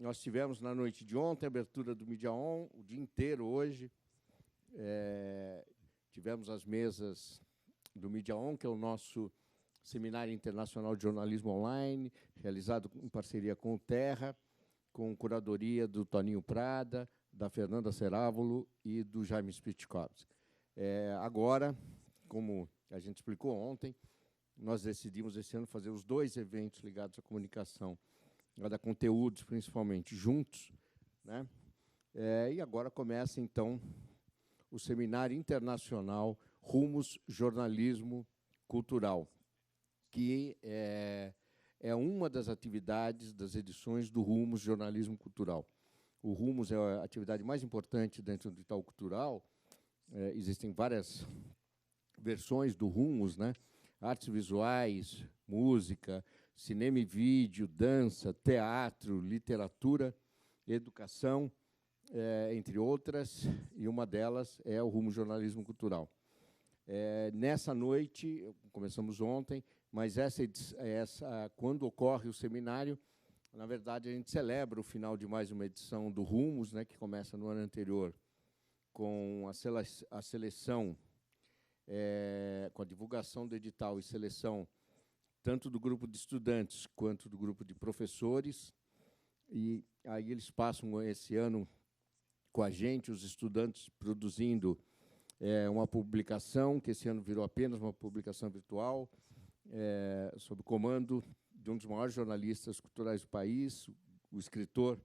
nós tivemos, na noite de ontem, a abertura do Mídia On, o dia inteiro hoje. Tivemos as mesas do Mídia On, que é o nosso Seminário Internacional de Jornalismo Online, realizado em parceria com o Terra, com curadoria do Toninho Prada, da Fernanda Cerávulo e do Jaime Spitkovski. Agora, como a gente explicou ontem, nós decidimos esse ano fazer os 2 eventos ligados à comunicação, a conteúdos, principalmente, juntos, né? E agora começa, então, o Seminário Internacional Rumos Jornalismo Cultural, que é uma das atividades das edições do Rumos Jornalismo Cultural. O Rumos é a atividade mais importante dentro do Itaú Cultural. Existem várias versões do Rumos, né? Artes visuais, música, cinema e vídeo, dança, teatro, literatura, educação, entre outras, e uma delas é o Rumos Jornalismo Cultural. Nessa noite, começamos ontem, mas quando ocorre o seminário, na verdade, a gente celebra o final de mais uma edição do Rumos, né, que começa no ano anterior, com a seleção, com a divulgação do edital e seleção, tanto do grupo de estudantes quanto do grupo de professores. E aí eles passam esse ano com a gente, os estudantes, produzindo uma publicação, que esse ano virou apenas uma publicação virtual, sob o comando de um dos maiores jornalistas culturais do país, o escritor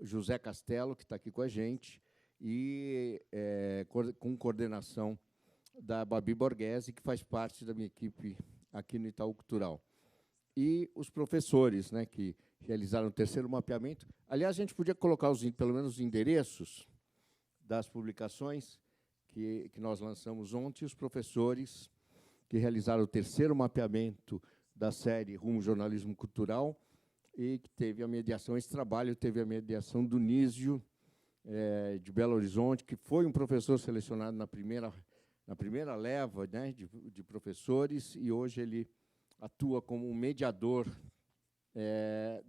José Castelo, que está aqui com a gente, e com coordenação da Babi Borghese, que faz parte da minha equipe aqui no Itaú Cultural. E os professores, né, que realizaram o 3º mapeamento. Aliás, a gente podia colocar pelo menos os endereços das publicações que nós lançamos ontem, os professores que realizaram o 3º mapeamento da série Rumo Jornalismo Cultural, e que teve a mediação, esse trabalho teve a mediação do Nísio, de Belo Horizonte, que foi um professor selecionado na primeira leva, né, de professores, e hoje ele atua como um mediador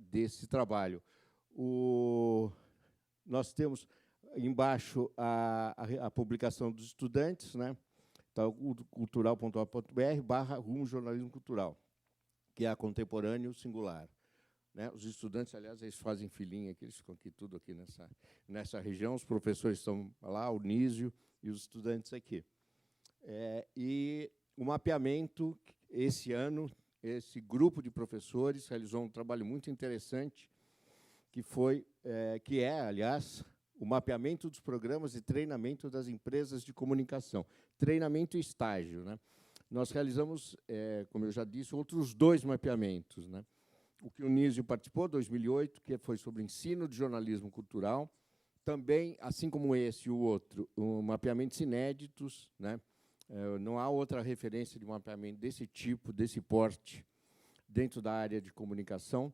desse trabalho. Nós temos embaixo a publicação dos estudantes, né, cultural.org.br/Rumo Jornalismo Cultural, que é a contemporâneo singular. Né? Os estudantes, aliás, eles fazem filinha aqui, eles ficam aqui, tudo aqui nessa região, os professores estão lá, o Nísio, e os estudantes aqui. E o mapeamento, esse ano, esse grupo de professores realizou um trabalho muito interessante, que é, aliás, o mapeamento dos programas de treinamento das empresas de comunicação, treinamento e estágio, né? Nós realizamos, como eu já disse, outros 2 mapeamentos, né? O que o Nísio participou, 2008, que foi sobre ensino de jornalismo cultural, também, assim como esse e o outro, mapeamentos inéditos, né? Não há outra referência de mapeamento desse tipo, desse porte, dentro da área de comunicação.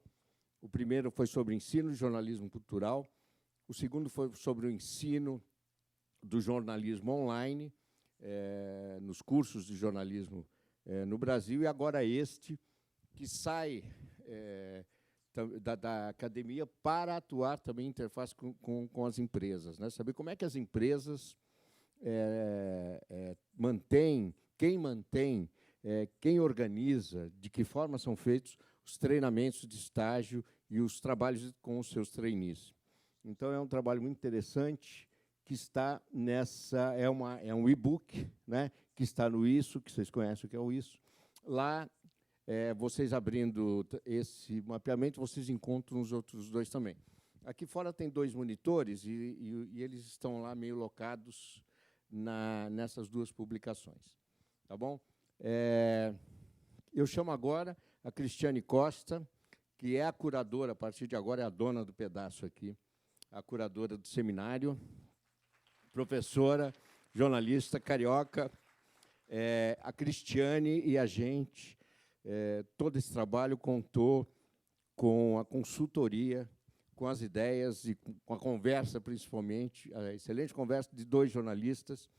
O primeiro foi sobre ensino de jornalismo cultural, o segundo foi sobre o ensino do jornalismo online, nos cursos de jornalismo no Brasil, e agora este, que sai da academia para atuar também em interface com as empresas, né? Saber como é que as empresas mantêm, quem organiza, de que forma são feitos os treinamentos de estágio e os trabalhos com os seus trainees. Então, é um trabalho muito interessante, que está nessa... É um e-book, né, que está no Isso, que vocês conhecem o que é o Isso. Lá, vocês abrindo esse mapeamento, vocês encontram os outros 2 também. Aqui fora tem 2 monitores, e eles estão lá meio locados nessas 2 publicações. Tá bom? Eu chamo agora a Cristiane Costa, que é a curadora, a partir de agora é a dona do pedaço aqui, a curadora do seminário, professora, jornalista, carioca. A Cristiane e a gente, todo esse trabalho contou com a consultoria, com as ideias e com a conversa, principalmente, a excelente conversa de 2 jornalistas,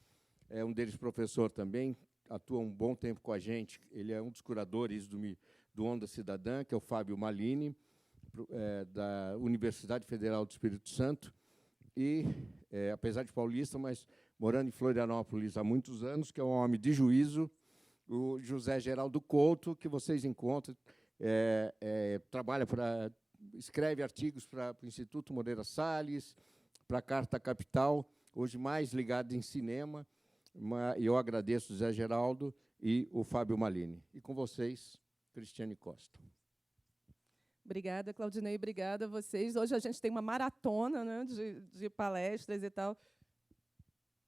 um deles professor também, atua um bom tempo com a gente, ele é um dos curadores do Onda Cidadã, que é o Fábio Malini, da Universidade Federal do Espírito Santo e, apesar de paulista, mas morando em Florianópolis há muitos anos, que é um homem de juízo, o José Geraldo Couto, que vocês encontram, trabalha escreve artigos para o Instituto Moreira Salles, para a Carta Capital, hoje mais ligado em cinema. E eu agradeço o José Geraldo e o Fábio Malini. E com vocês, Cristiane Costa. Obrigada, Claudinei, obrigada a vocês. Hoje a gente tem uma maratona, né, de palestras e tal.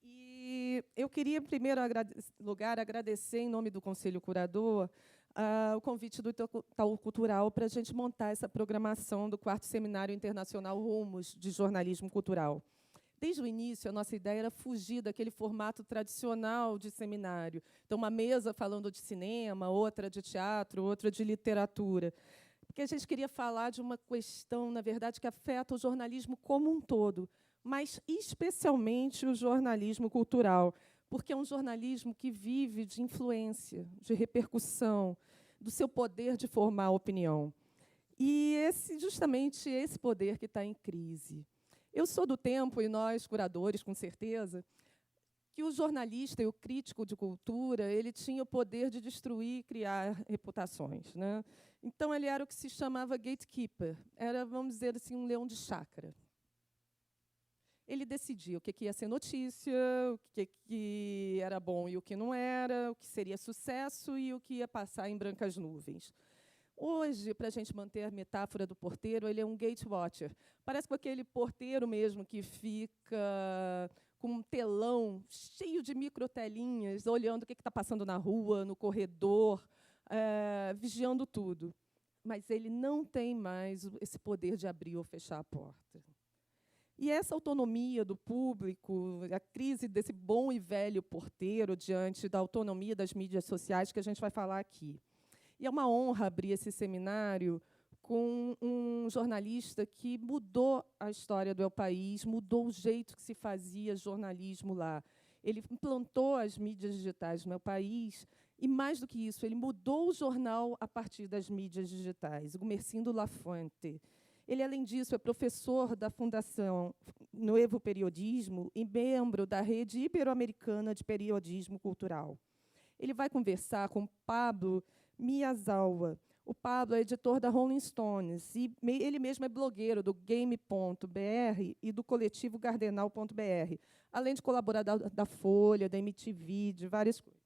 E eu queria, em primeiro lugar, agradecer, em nome do Conselho Curador, o convite do Itaú Cultural para a gente montar essa programação do 4º Seminário Internacional Rumos de Jornalismo Cultural. Desde o início, a nossa ideia era fugir daquele formato tradicional de seminário. Então, uma mesa falando de cinema, outra de teatro, outra de literatura. Porque a gente queria falar de uma questão, na verdade, que afeta o jornalismo como um todo, mas especialmente o jornalismo cultural, porque é um jornalismo que vive de influência, de repercussão, do seu poder de formar opinião. E justamente esse poder que está em crise. Eu sou do tempo, e nós, curadores, com certeza, que o jornalista e o crítico de cultura ele tinha o poder de destruir e criar reputações, né? Então, ele era o que se chamava gatekeeper, era, vamos dizer assim, um leão de chácara. Ele decidia o que ia ser notícia, o que era bom e o que não era, o que seria sucesso e o que ia passar em brancas nuvens. Hoje, para a gente manter a metáfora do porteiro, ele é um gate watcher. Parece com aquele porteiro mesmo que fica com um telão cheio de microtelinhas, olhando o que está passando na rua, no corredor, vigiando tudo. Mas ele não tem mais esse poder de abrir ou fechar a porta. E essa autonomia do público, a crise desse bom e velho porteiro diante da autonomia das mídias sociais, que a gente vai falar aqui. E é uma honra abrir esse seminário com um jornalista que mudou a história do El País, mudou o jeito que se fazia jornalismo lá. Ele implantou as mídias digitais no El País e, mais do que isso, ele mudou o jornal a partir das mídias digitais, o Gumercindo Lafuente. Ele, além disso, é professor da Fundação Novo Periodismo e membro da Rede Ibero-Americana de Periodismo Cultural. Ele vai conversar com Pablo Miyazawa. O Pablo é editor da Rolling Stones e ele mesmo é blogueiro do Game.br e do coletivo Gardenal.br, além de colaborador da Folha, da MTV, de várias coisas.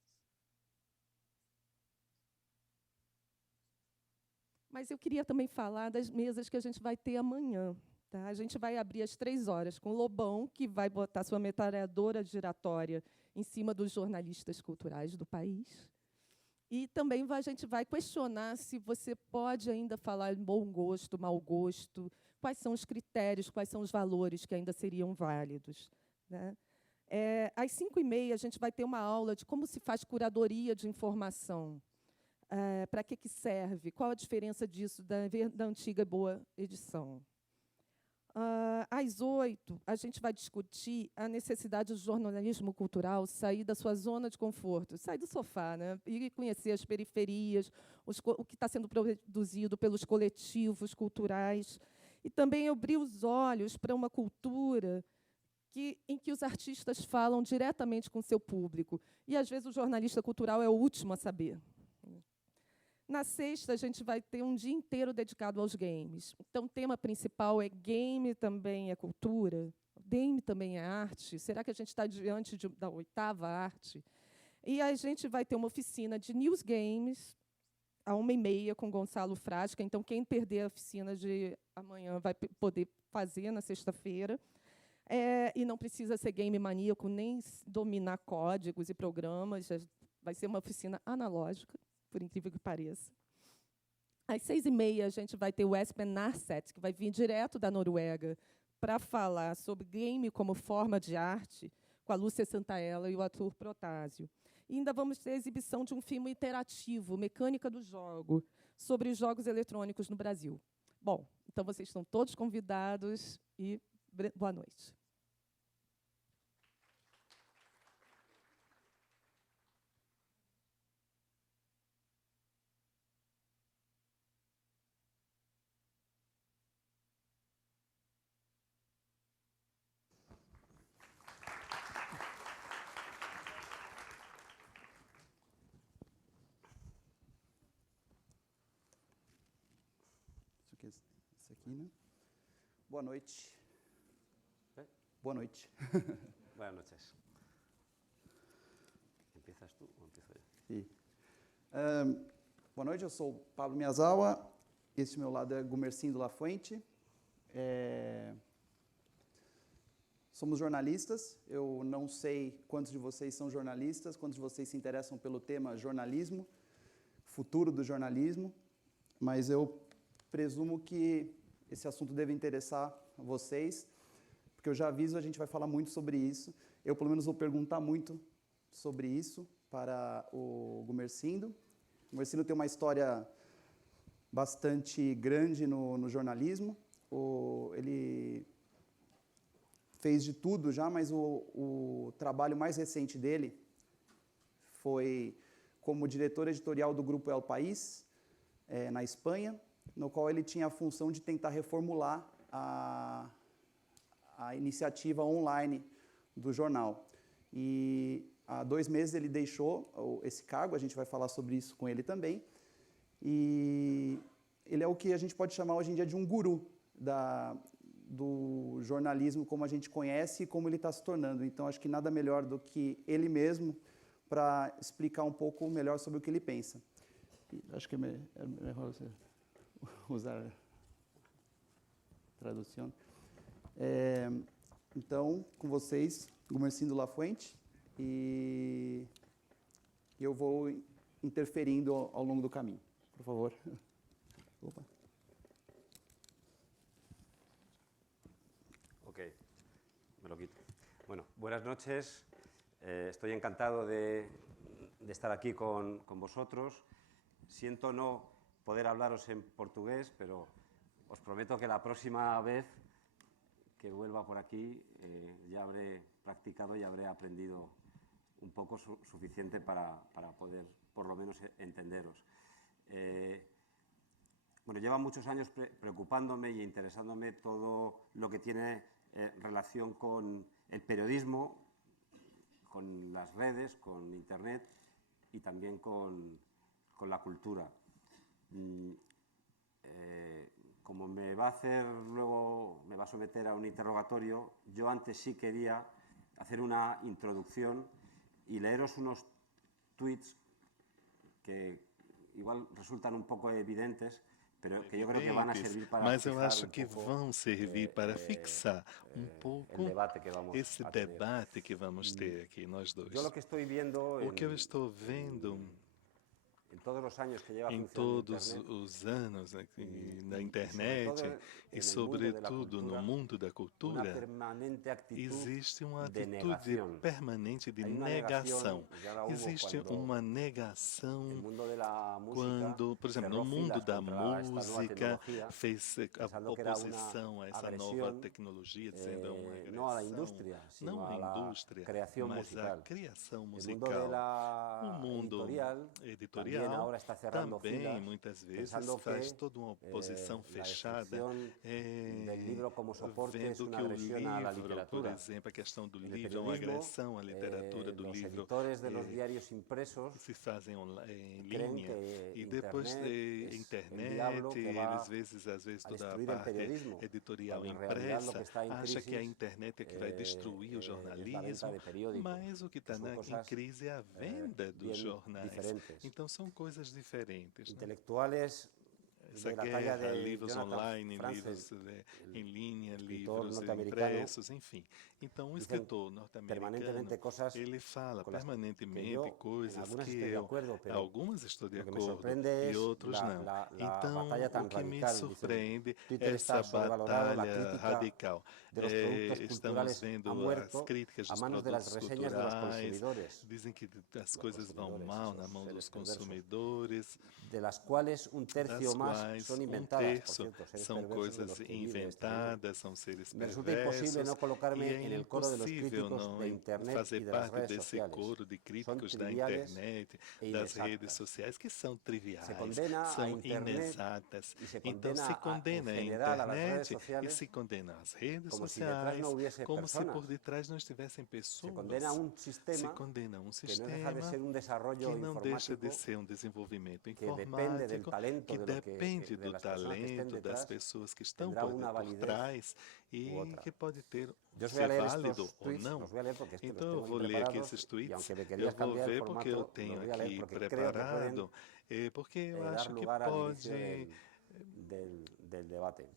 Mas eu queria também falar das mesas que a gente vai ter amanhã. Tá? A gente vai abrir às 3h com o Lobão, que vai botar sua metralhadora giratória em cima dos jornalistas culturais do país. E também a gente vai questionar se você pode ainda falar em bom gosto, mau gosto, quais são os critérios, quais são os valores que ainda seriam válidos. Né? Às 5h30, a gente vai ter uma aula de como se faz curadoria de informação. Para que serve? Qual a diferença disso da antiga e boa edição? Às 8h, a gente vai discutir a necessidade do jornalismo cultural sair da sua zona de conforto, sair do sofá, né? E conhecer as periferias, o que está sendo produzido pelos coletivos culturais, e também abrir os olhos para uma cultura em que os artistas falam diretamente com o seu público. E, às vezes, o jornalista cultural é o último a saber. Na sexta, a gente vai ter um dia inteiro dedicado aos games. Então, o tema principal é game também é cultura? Game também é arte? Será que a gente está diante da 8ª arte? E a gente vai ter uma oficina de news games, à 1h30, com Gonçalo Frasca. Então, quem perder a oficina de amanhã vai poder fazer na sexta-feira. E não precisa ser game maníaco, nem dominar códigos e programas. Vai ser uma oficina analógica, por incrível que pareça. Às 6h30, a gente vai ter o Espen Narset, que vai vir direto da Noruega, para falar sobre game como forma de arte, com a Lúcia Santaella e o Arthur Protásio. E ainda vamos ter a exibição de um filme interativo, Mecânica do Jogo, sobre os jogos eletrônicos no Brasil. Bom, então vocês estão todos convidados e boa noite. que é esse aqui, né? Boa noite. Boa noite. Buenas noches. ¿Empiezas tú o empiezo yo? E, boa noite, eu sou o Pablo Miyazawa. Esse meu lado é Gumercindo Lafuente. Somos jornalistas. Eu não sei quantos de vocês são jornalistas, quantos de vocês se interessam pelo tema jornalismo, futuro do jornalismo, mas eu presumo que esse assunto deve interessar a vocês, porque eu já aviso, a gente vai falar muito sobre isso. Eu, pelo menos, vou perguntar muito sobre isso para o Gumercindo. O Gumercindo tem uma história bastante grande no jornalismo. Ele fez de tudo já, mas o trabalho mais recente dele foi como diretor editorial do Grupo El País, na Espanha, no qual ele tinha a função de tentar reformular a iniciativa online do jornal. E há 2 meses ele deixou esse cargo, a gente vai falar sobre isso com ele também, e ele é o que a gente pode chamar hoje em dia de um guru do jornalismo como a gente conhece e como ele está se tornando. Então, acho que nada melhor do que ele mesmo para explicar um pouco melhor sobre o que ele pensa. E acho que é melhor você usar a tradução. Então, com vocês, Gumercindo Lafuente, e eu vou interferindo ao longo do caminho. Por favor. Opa. Ok, me lo quito. Bueno, buenas noches. Estoy encantado de estar aquí con vosotros. Siento no poder hablaros en portugués, pero os prometo que la próxima vez que vuelva por aquí ya habré practicado y habré aprendido un poco suficiente para poder, por lo menos, entenderos. Bueno, lleva muchos años preocupándome y interesándome todo lo que tiene relación con el periodismo, con las redes, con Internet y también con la cultura. Como me va a someter a un interrogatorio, yo antes sí quería hacer una introducción y leeros unos tweets que igual resultan un poco evidentes, pero que eu creio que vão servir para mas eu acho que pouco, vão servir para fixar um pouco esse debate que vamos ter aqui, nós dois. O que eu estou vendo em todos os anos aqui na internet e, sobretudo, no mundo da cultura, existe uma atitude permanente de negação. Existe uma negação quando, por exemplo, no mundo da música, fez a oposição a essa nova tecnologia, dizendo uma agressão, não a indústria, mas a criação musical. O mundo editorial também, muitas vezes, faz toda uma oposição fechada, vendo que o livro, por exemplo, a questão do livro é uma agressão à literatura do livro, se fazem em linha, e depois de internet, eles, às vezes, toda a parte editorial impressa, acha que a internet é que vai destruir o jornalismo, mas o que está em crise é a venda dos jornais. Então, são coisas diferentes. Intelectuais, essa guerra, livros online, livros em linha, livros impressos, enfim. Então, um escritor norte-americano, ele fala permanentemente coisas que algumas estou de acordo e outros não. Então, o que me surpreende é essa batalha radical. Estamos vendo as críticas dos produtos culturais, dizem que as coisas vão mal na mão dos consumidores, das quais um terço são coisas inventadas, são seres Me resulta imposible perversos no colocarme e é en el coro de los impossível críticos não de Internet fazer y de las parte redes desse sociales. coro de Son críticos da triviales internet, e das redes inexactas. sociais, que são Se triviais, condena a são Internet inexatas. y se Então, condena se en condena a general a las redes internet e sociales se condena as redes como si detrás no sociais, hubiese como se personas. por detrás não estivessem Se condena pessoas. un Se sistema condena um que no deja de sistema ser un desarrollo que não deixa de informático ser um desenvolvimento que depende del informático talento que de, lo que, depende de do las personas que estén talento das detrás, pessoas que estão tendrá una por validez trás u e otra. que pode Yo os voy a ser leer válido estos ou tweets, não. los voy a leer porque es que Então los eu tengo vou aquí ler aqui preparados esses y tweets, aunque me eu querías vou cambiar el ver porque eu formato, tenho los voy a leer aqui porque creo que pueden preparado, porque eu dar acho que lugar al inicio pode del debate.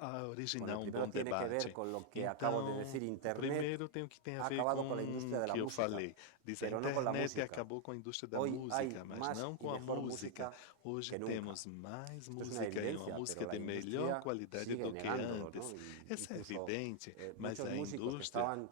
Bueno, originar um primero bom tiene que ver debate. con lo que acabo de Então, decir. Internet primeiro tem o que tem a ha ver acabado com con la industria de o la que eu música, falei. Diz a pero no con la internet música. acabou com a indústria da Hoy música, hay mas más não y com a mejor música. música Hoje que nunca. temos mais Esto es una música e uma evidencia, música pero la de melhor industria qualidade sigue do que negándolo, antes. ¿no? Isso é Incluso evidente, mas muchos a músicos que indústria estaban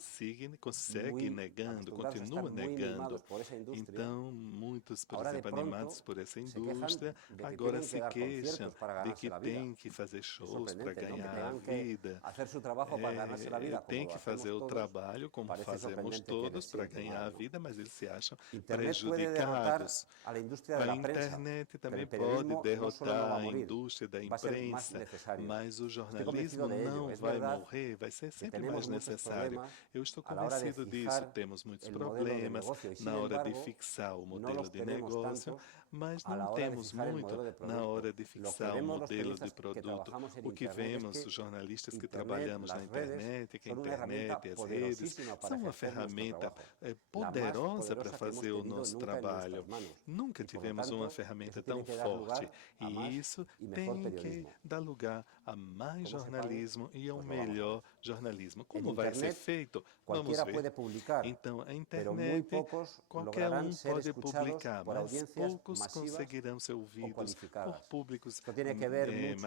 consegue muy negando, acostumbrados a estar continua muy negando. mimados por esa industria, Então, muitos, por ahora de exemplo, pronto animados por essa se quejan indústria, de que agora tienen que se dar queixam conciertos para de ganarse que la vida. tem que fazer Es shows para sorprendente, ¿no? Que ganhar a tengan que vida. hacer su trabajo para ganarse la vida, como Tem lo que hacemos fazer o todos. trabalho como Parece fazemos sorprendente que todos les para siente ganhar a mal, ¿no? vida, mas eles se acham Internet puede derrotar prejudicados. a la industria de A la prensa, internet pero também el pode periodismo no solo no derrotar va a a morir, indústria da va a ser más imprensa, necesario. mas o Estoy jornalismo convencido de ello. não Es vai verdad morrer, vai ser que sempre tenemos mais muchos necessário. problemas Eu estou a la hora de convencido disso, fijar temos muitos el modelo de problemas negocio y sin na hora de embargo fixar o no modelo los de tenemos negócio, tanto mas a la não hora de temos fijar el muito modelo de na producto. hora de Lo que fixar o vemos los modelo de periodistas que produto. trabajamos en O que Internet es vemos, que os jornalistas que Internet, trabalhamos na las redes, internet, que a son una herramienta internet e as redes poderosísima para são uma ejercer nuestro ferramenta trabajo. La más poderosa para poderosa que hemos fazer o tenido nosso nunca en trabalho. nuestras manos. Nunca Y por lo tivemos uma tanto, ferramenta eso tiene tão que dar lugar forte a más e isso y mejor tem que periodismo. dar lugar a mais Como se jornalismo e a um Pues lo vamos a melhor jornalismo. En Como vai ser Internet, feito? Vamos cualquiera ver. puede publicar, Então, a pero muy internet, pocos qualquer lograrán um ser pode escuchados publicar, por mas audiencias poucos masivas conseguirão ser o ouvidos por cualificadas. públicos Esto tiene que ver de mucho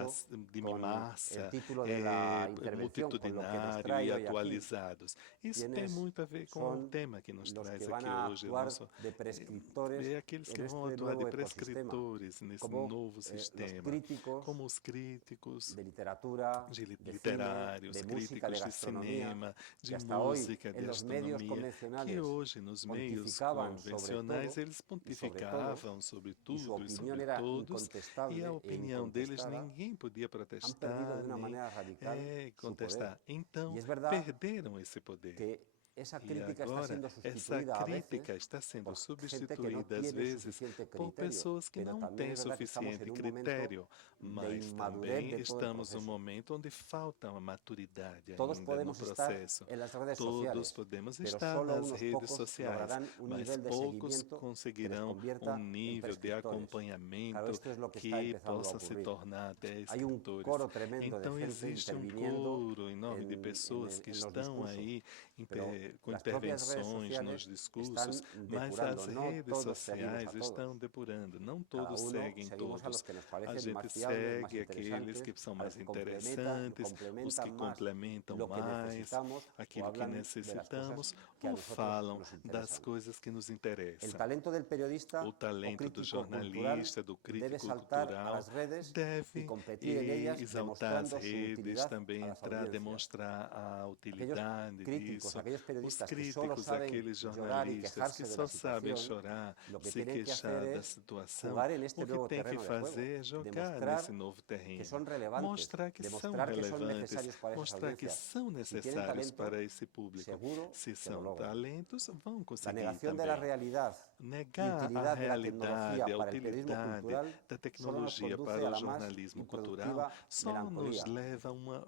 con massa, el título de la intervención, con lo que nos multitudinário trae e hoy aquí. atualizados. Isso tem Quienes muito a ver com o son tema que nos los traz que van aqui a hoje. actuar de prescriptores É aqueles que en vão este atuar de nuevo ecosistema, prescritores nesse como novo los sistema, críticos como os críticos de literatura, de de literários, cine, de música, críticos de de gastronomía, cinema, de que hasta hoy música, de en los medios astronomia, que convencionales hoje nos meios pontificaban sobre convencionais todo eles pontificavam sobre y su tudo e opinión sobre era todos, incontestable e a e opinião deles incontestada, ninguém podia han protestar perdido de una nem manera radical su contestar. poder. Então, Y es verdad perderam esse poder. que esa E crítica está agora, siendo essa sustituida a crítica veces está sendo por gente que no substituída, às tiene vezes, suficiente por criterio, pessoas que pero não también têm es verdad que estamos suficiente en un momento critério, de mas inmadurez também de todo el estamos num proceso. momento onde falta uma maturidade Todos ainda no podemos estar processo. en las redes Todos sociales, podemos pero estar solo nas unos redes pocos sociais, lograrán un mas nivel de poucos seguimiento que les conseguirão convierta nível en de prescriptores. acompanhamento Claro, esto es lo que está que empezando a possa se ocurrir. tornar até Hay un escritores. coro tremendo Então de gente existe interviniendo coro enorme de pessoas que en los estão discursos, aí pero com las propias redes intervenções sociales nos discursos, están mas depurando, as no redes todos seguimos a sociais todos. estão depurando, não Cada todos uno seguem seguimos a los todos. que nos A parecen gente más fiables, más segue aqueles que interesantes, são a los mais que interessantes, os que más complementam lo que mais necesitamos o aquilo que hablan de las necessitamos cosas que a ou nosotros falam nos das interesan. coisas que nos El interessam. talento del periodista O talento do crítico cultural jornalista, do debe crítico saltar a cultural las redes y deve competir en ellas exaltar as demostrando su redes, utilidad também a las entrar, audiencias. demonstrar a Aquellos utilidade críticos, disso. aquellos Os periodistas que solo críticos, saben aqueles llorar y jornalistas quejarse que de só la sabem situación, chorar, lo que se tienen que queixar hacer da es situação, jugar en este o que nuevo tem que terreno de juego, fazer é jogar demostrar nesse novo terreno, que son relevantes, mostrar que são demostrar que son relevantes, necesarios para esas mostrar que audiencias. são Si tienen necessários talento, para esse público. seguro Se que lo são logran. talentos, vão La conseguir negación de também. la realidad y Negar a utilidad de la realidade, tecnología a para el periodismo utilidade cultural da solo nos tecnologia conduce para a o la más jornalismo cultural improductiva só nos melancolía. leva a uma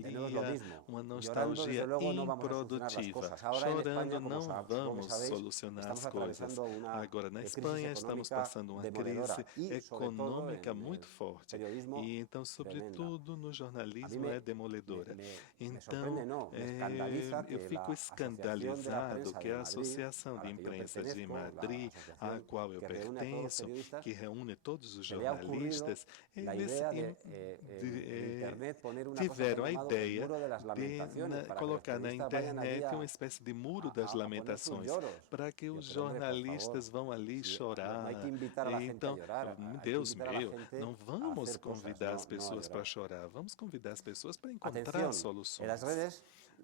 De nuevo es lo melancolia, mismo. uma Llorando, nostalgia desde luego, no vamos a solucionar las improdutiva. cosas. Ahora en España, Chorando como não supongo que vamos sabéis, solucionar estamos as coisas. atravesando una Agora, na crisis Espanha, estamos económica passando uma demoledora crise y, sobre todo, econômica en muito el forte. periodismo E então, tremenda. sobretudo, no A mí jornalismo me, é demoledora. me Então, sorprende, no, me escandaliza eu que fico la Asociación de la escandalizado Prensa que de a Madrid, Associação a de la que yo Imprensa de pertenezco, Madrid, a qual eu pertenço, que reúne todos os jornalistas, eles tiveram a ideia de colocar na internet uma espécie de muro das lamentações, para que os jornalistas vão ali chorar. Então, Deus meu, não vamos convidar as pessoas para chorar, vamos convidar as pessoas para encontrar soluções.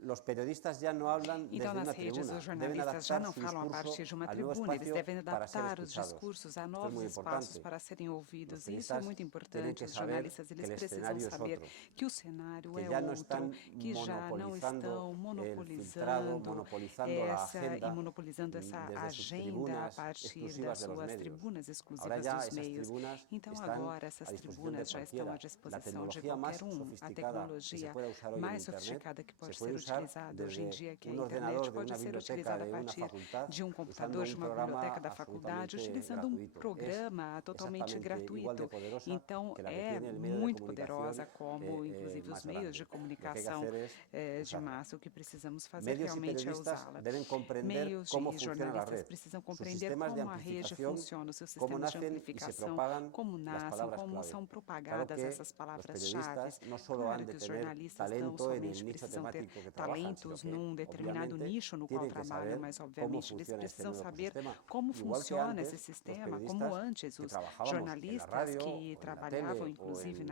Os periodistas já não falam então, nas redes, os jornalistas já não falam a partir de uma tribuna, eles devem adaptar os discursos a novos espaços para serem ouvidos. E isso é muito importante. Os jornalistas eles precisam saber que o cenário é outro, que já não estão monopolizando essa agenda a partir das suas tribunas exclusivas dos meios. Então, agora, essas tribunas já estão à disposição de qualquer um. A tecnologia mais sofisticada que pode ser utilizada hoje em dia, que a internet pode ser utilizada a partir de um computador, de uma biblioteca da faculdade, utilizando um programa totalmente gratuito. Então, é muito poderosa, como inclusive os meios de comunicação de massa. O que precisamos fazer realmente é usá-la. Meios e jornalistas precisam compreender como a rede funciona, os seus sistemas de amplificação, como nascem, como são propagadas essas palavras-chave. Claro que os jornalistas não somente precisam ter talentos num determinado nicho no qual trabalham, mas obviamente eles precisam saber como funciona esse sistema, como antes os jornalistas que trabalhavam inclusive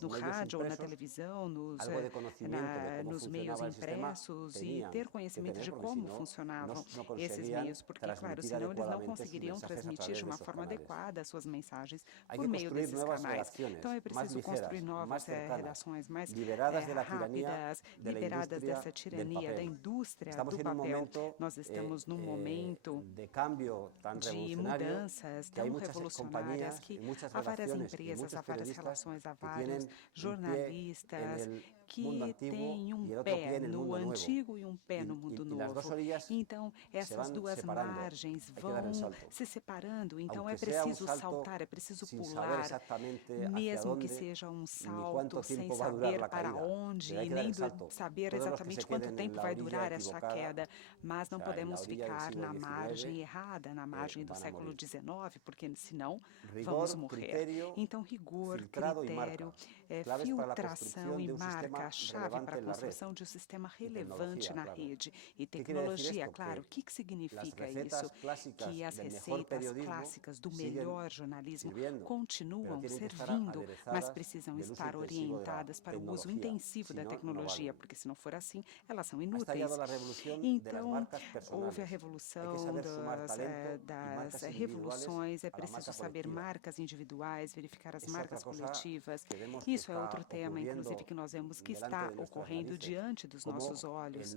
no rádio ou na televisão, nos meios impressos e ter conhecimento de como funcionavam esses meios, porque claro, senão eles não conseguiriam transmitir de uma forma adequada as suas mensagens por meio desses canais. Então é preciso construir novas redações mais rápidas, liberadas dessa tirania da indústria do papel. Nós estamos num momento de mudanças tão revolucionárias que há várias empresas, há várias relações, há vários jornalistas que têm um pé no antigo e um pé no mundo novo. Então, essas duas margens vão se separando. Então, é preciso saltar, é preciso pular, mesmo que seja um salto sem saber para onde e nem saber exatamente quanto tempo vai durar essa queda. Mas não podemos ficar na margem errada, na margem do século XIX, porque senão vamos morrer. Então, rigor, critério, filtração e marca, a chave para a construção de um sistema relevante na rede. E tecnologia, claro, o que significa isso? Que as receitas clássicas do melhor jornalismo continuam servindo, mas precisam estar orientadas para o uso intensivo da tecnologia, porque se não for assim, elas são inúteis. Então, houve a revolução das revoluções, é preciso saber marcas individuais, verificar as marcas coletivas. Isso é outro tema, inclusive, que nós vemos que está ocorrendo diante dos nossos olhos,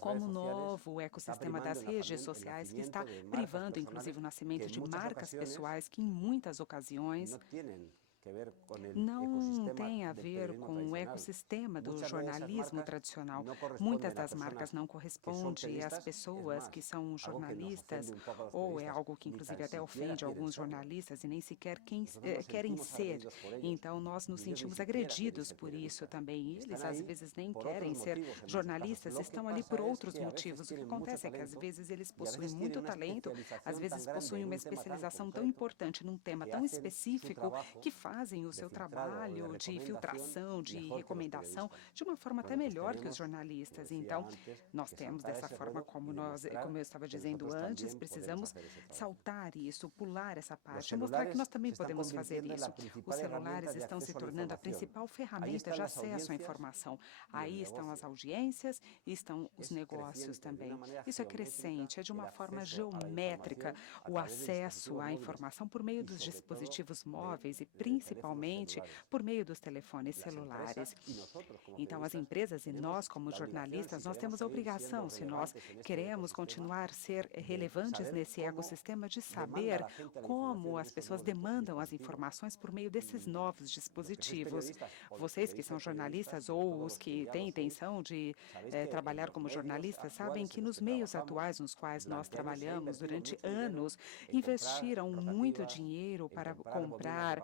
como o novo ecossistema das redes sociais que está privando, inclusive, o nascimento de marcas pessoais que, em muitas ocasiões, não tem a ver com o ecossistema do jornalismo tradicional. Muitas das marcas não correspondem às pessoas que são jornalistas, ou é algo que inclusive até ofende alguns jornalistas e nem sequer querem ser. Então nós nos sentimos agredidos por isso também. Eles às vezes nem querem ser jornalistas, estão ali por outros motivos. O que acontece é que às vezes eles possuem muito talento, às vezes possuem uma especialização tão importante num tema tão específico que fazem o seu trabalho de filtração, de recomendação, de uma forma até melhor que os jornalistas. Então, nós temos dessa forma, como eu estava dizendo antes, precisamos saltar isso, pular essa parte, mostrar que nós também podemos fazer isso. Os celulares estão se tornando a principal ferramenta de acesso à informação. Aí estão as audiências e estão os negócios também. Isso é crescente, é de uma forma geométrica o acesso à informação por meio dos dispositivos móveis e principalmente por meio dos telefones celulares. Então, as empresas e nós, como jornalistas, nós temos a obrigação, se nós queremos continuar a ser relevantes nesse ecossistema, de saber como as pessoas demandam as informações por meio desses novos dispositivos. Vocês que são jornalistas ou os que têm intenção de trabalhar como jornalistas sabem que nos meios atuais nos quais nós trabalhamos durante anos, investiram muito dinheiro para comprar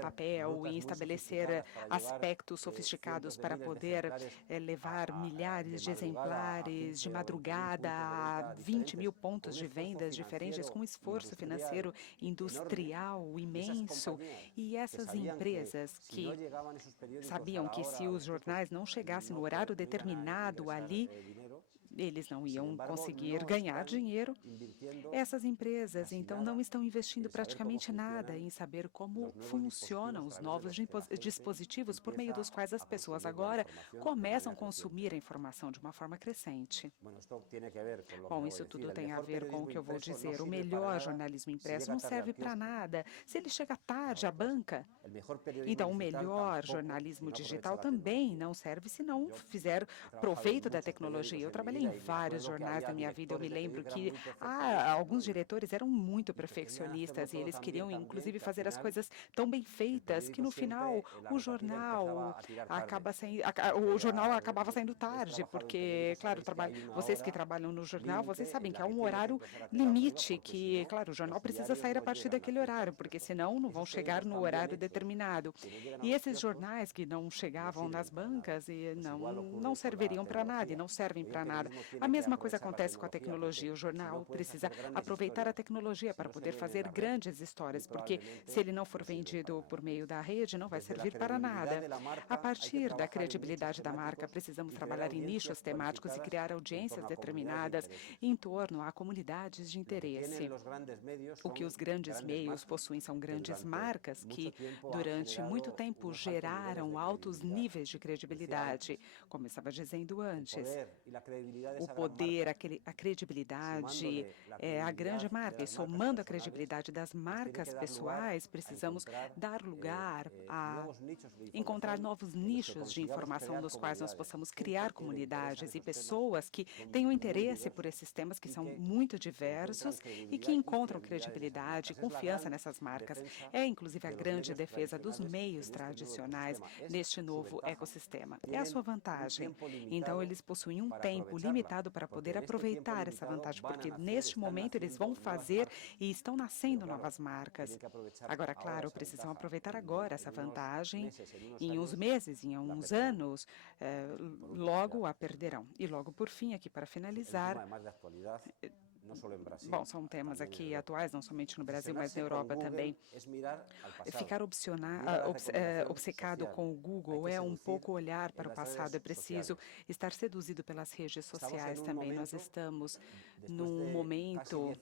papel e estabelecer aspectos sofisticados para poder levar milhares de exemplares de madrugada a 20 mil pontos de vendas diferentes, com um esforço financeiro industrial imenso. E essas empresas que sabiam que se os jornais não chegassem no horário determinado ali, eles não iam conseguir ganhar dinheiro. Essas empresas, então, não estão investindo praticamente nada em saber como funcionam os novos dispositivos por meio dos quais as pessoas agora começam a consumir a informação de uma forma crescente. Bom, isso tudo tem a ver com o que eu vou dizer. O melhor jornalismo impresso não serve para nada se ele chega tarde à banca. Então, o melhor jornalismo digital também não serve se não fizer proveito da tecnologia. Eu trabalhei em vários jornais da minha vida. Eu me lembro que alguns diretores eram muito perfeccionistas e eles queriam, inclusive, fazer as coisas tão bem feitas que, no final, o jornal acabava saindo tarde, porque, claro, vocês que trabalham no jornal, vocês sabem que há um horário limite que, claro, o jornal precisa sair a partir daquele horário, porque senão não vão chegar no horário determinado. E esses jornais que não chegavam nas bancas e não serviriam para nada e não servem para nada. A mesma coisa acontece com a tecnologia. O jornal precisa aproveitar a tecnologia para poder fazer grandes histórias, porque se ele não for vendido por meio da rede, não vai servir para nada. A partir da credibilidade da marca, precisamos trabalhar em nichos temáticos e criar audiências determinadas em torno a comunidades de interesse. O que os grandes meios possuem são grandes marcas que, durante muito tempo, geraram altos níveis de credibilidade. Como eu estava dizendo antes, o poder, a credibilidade é a grande marca. E somando a credibilidade das marcas pessoais, precisamos dar lugar a encontrar novos nichos de informação nos quais nós possamos criar comunidades e pessoas que tenham interesse por esses temas que são muito diversos e que encontram credibilidade e confiança nessas marcas. É, inclusive, a grande defesa dos meios tradicionais neste novo ecossistema. É a sua vantagem. Então, eles possuem um tempo limitado para poder aproveitar essa vantagem, porque neste momento eles vão fazer e estão nascendo novas marcas. Agora, claro, precisam aproveitar agora essa vantagem. Em uns meses, em uns anos, logo a perderão. E logo, por fim, aqui para finalizar, bom, são temas aqui atuais, não somente no Brasil, mas na Europa também. Ficar obcecado com o Google é um pouco olhar para o passado. É preciso estar seduzido pelas redes sociais também. Nós estamos num momento,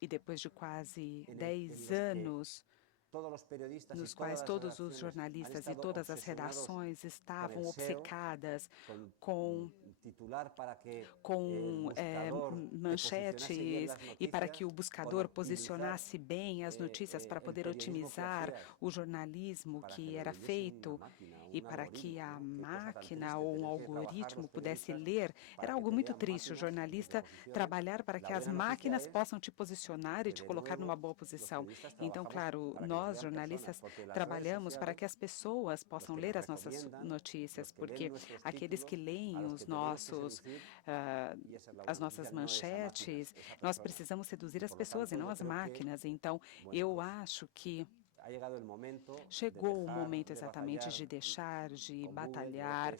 e depois de quase 10 anos, nos quais todos os jornalistas e todas as redações estavam obcecadas com manchetes e para que o buscador posicionasse bem as notícias para poder otimizar o jornalismo que era feito e para que a máquina ou um algoritmo pudesse ler. Era algo muito triste o jornalista trabalhar para que as máquinas possam te posicionar e te colocar numa boa posição. Então, claro, nós, jornalistas, trabalhamos para que as pessoas possam ler as nossas notícias, porque aqueles que leem as nossas manchetes, nós precisamos seduzir as pessoas e não as máquinas. Então, eu acho que chegou o momento exatamente de deixar de batalhar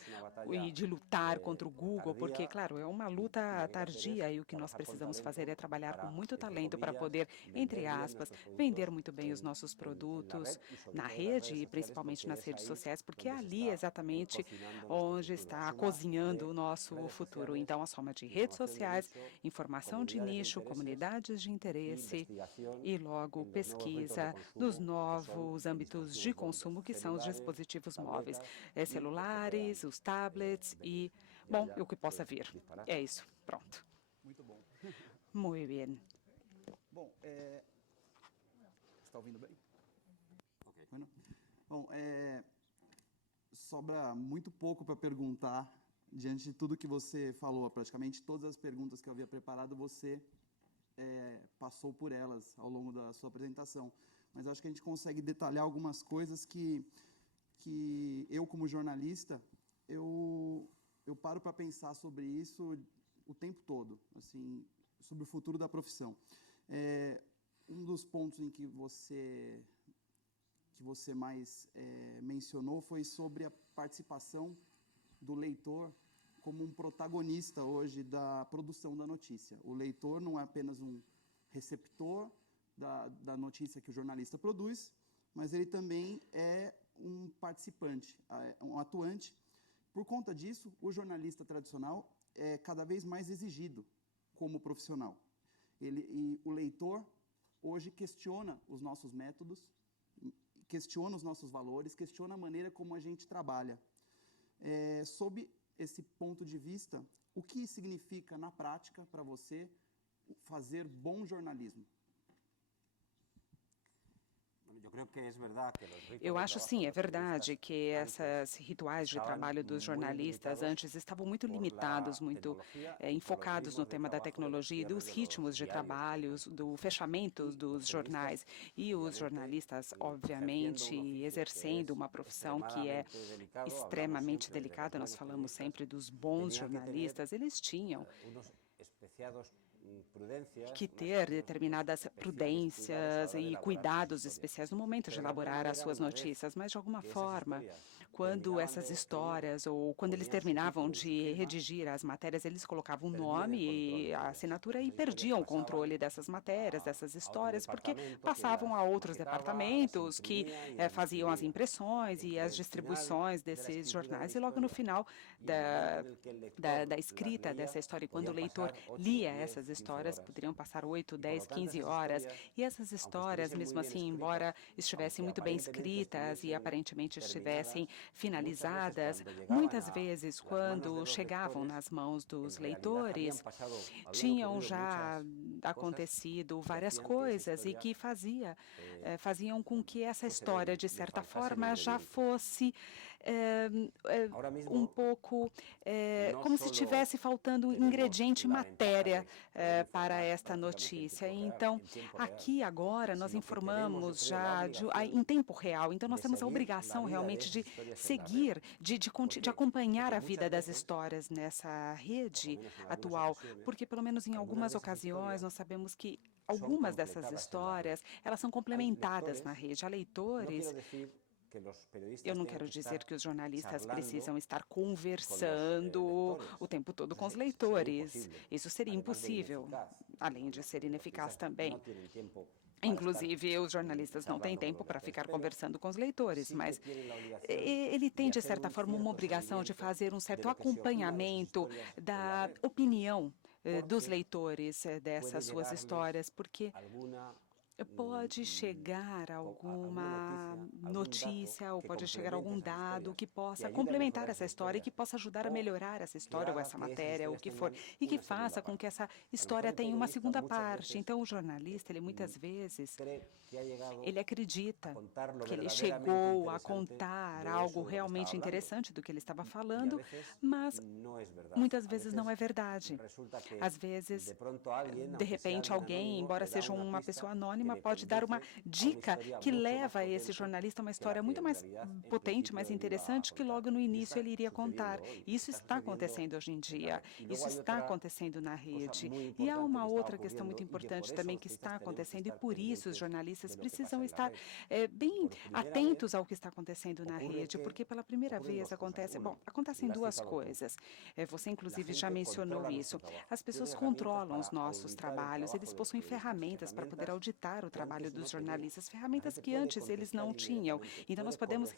e de lutar contra o Google, porque, claro, é uma luta tardia e o que nós precisamos fazer é trabalhar com muito talento para poder, entre aspas, vender muito bem os nossos produtos na rede e principalmente nas redes sociais, porque é ali exatamente onde está cozinhando o nosso futuro. Então, a soma de redes sociais, informação de nicho, comunidades de interesse e logo pesquisa dos novos âmbitos de consumo, que são os dispositivos móveis, celulares, os tablets e, bom, o que possa vir. É isso. Pronto. Muito bom. Muito bem. Bom, está ouvindo bem? Ok. Bom, sobra muito pouco para perguntar diante de tudo que você falou. Praticamente todas as perguntas que eu havia preparado, você passou por elas ao longo da sua apresentação. Mas acho que a gente consegue detalhar algumas coisas que eu, como jornalista, eu paro para pensar sobre isso o tempo todo, assim, sobre o futuro da profissão. Um dos pontos em que você que você mais mencionou foi sobre a participação do leitor como um protagonista hoje da produção da notícia. O leitor não é apenas um receptor da notícia que o jornalista produz, mas ele também é um participante, um atuante. Por conta disso, o jornalista tradicional é cada vez mais exigido como profissional. E o leitor hoje questiona os nossos métodos, questiona os nossos valores, questiona a maneira como a gente trabalha. Sob esse ponto de vista, o que significa na prática para você fazer bom jornalismo? Eu acho sim, é verdade que esses rituais de trabalho dos jornalistas antes estavam muito limitados, muito enfocados no tema da tecnologia e dos ritmos de trabalho, do fechamento dos jornais. E os jornalistas, obviamente, exercendo uma profissão que é extremamente delicada, nós falamos sempre dos bons jornalistas, eles tinham que ter determinadas prudências e cuidados especiais no momento de elaborar as suas notícias, mas de alguma forma, quando essas histórias ou quando eles terminavam de redigir as matérias, eles colocavam um nome e a assinatura e perdiam o controle dessas matérias, dessas histórias, porque passavam a outros departamentos que faziam as impressões e as distribuições desses jornais. E logo no final da escrita dessa história, quando o leitor lia essas histórias, poderiam passar 8, 10, 15 horas. E essas histórias, mesmo assim, embora estivessem muito bem escritas e aparentemente estivessem finalizadas, muitas vezes, quando chegavam nas mãos dos leitores, tinham já acontecido várias coisas e que faziam com que essa história, de certa forma, já fosse um pouco como se estivesse faltando ingrediente e matéria para esta notícia. Então, aqui agora nós informamos já em tempo real, então nós temos a obrigação realmente de seguir, de acompanhar a vida das histórias nessa rede atual, porque pelo menos em algumas ocasiões nós sabemos que algumas dessas histórias, elas são complementadas na rede. Há leitores. Eu não quero dizer que os jornalistas precisam estar conversando o tempo todo com os leitores. Isso seria impossível, além de ser ineficaz também. Inclusive, os jornalistas não têm tempo para ficar conversando com os leitores, mas ele tem, de certa forma, uma obrigação de fazer um certo acompanhamento da opinião dos leitores dessas suas histórias, porque pode chegar alguma notícia ou pode chegar algum dado que possa complementar essa história e que possa ajudar a melhorar essa história ou essa matéria, ou o que for, e que faça com que essa história tenha uma segunda parte. Então, o jornalista, ele muitas vezes, ele acredita que ele chegou a contar algo realmente interessante do que ele estava falando, mas muitas vezes não é verdade. Às vezes, de repente, alguém, embora seja uma pessoa anônima, pode dar uma dica que leva esse jornalista a uma história muito mais potente, mais interessante, que logo no início ele iria contar. Isso está acontecendo hoje em dia. Isso está acontecendo na rede. E há uma outra questão muito importante também que está acontecendo, e por isso os jornalistas precisam estar bem atentos ao que está acontecendo na rede, porque pela primeira vez acontecem duas coisas. Você, inclusive, já mencionou isso. As pessoas controlam os nossos trabalhos, eles possuem ferramentas para poder auditar o trabalho dos jornalistas, ferramentas que antes eles não tinham. Então, nós podemos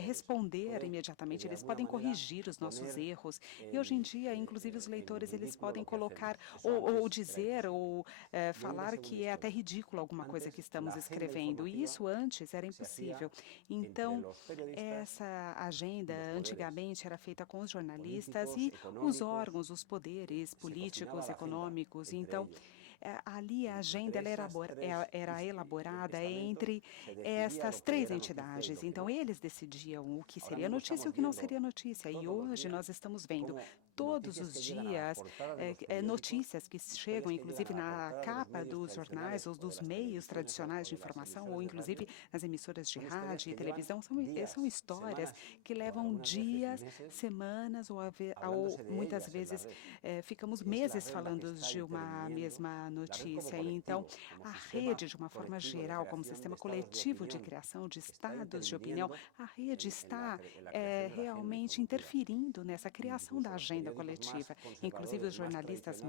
responder imediatamente, eles podem corrigir os nossos erros. E hoje em dia, inclusive, os leitores, eles podem colocar ou dizer ou falar que é até ridículo alguma coisa que estamos escrevendo. E isso antes era impossível. Então, essa agenda antigamente era feita com os jornalistas e os órgãos, os poderes políticos, econômicos. Então, ali a agenda era elaborada entre estas três entidades. Então, eles decidiam o que seria notícia e o que não seria notícia. E hoje nós estamos vendo todos os dias notícias que chegam, inclusive na capa dos jornais ou dos meios tradicionais de informação, ou inclusive nas emissoras de rádio e televisão. São histórias que levam dias, semanas ou muitas vezes ficamos meses falando de uma mesma uma notícia. Então, a rede, de uma forma geral, como sistema coletivo de criação de estados de opinião, a rede está realmente interferindo nessa criação da agenda coletiva. Inclusive, os jornalistas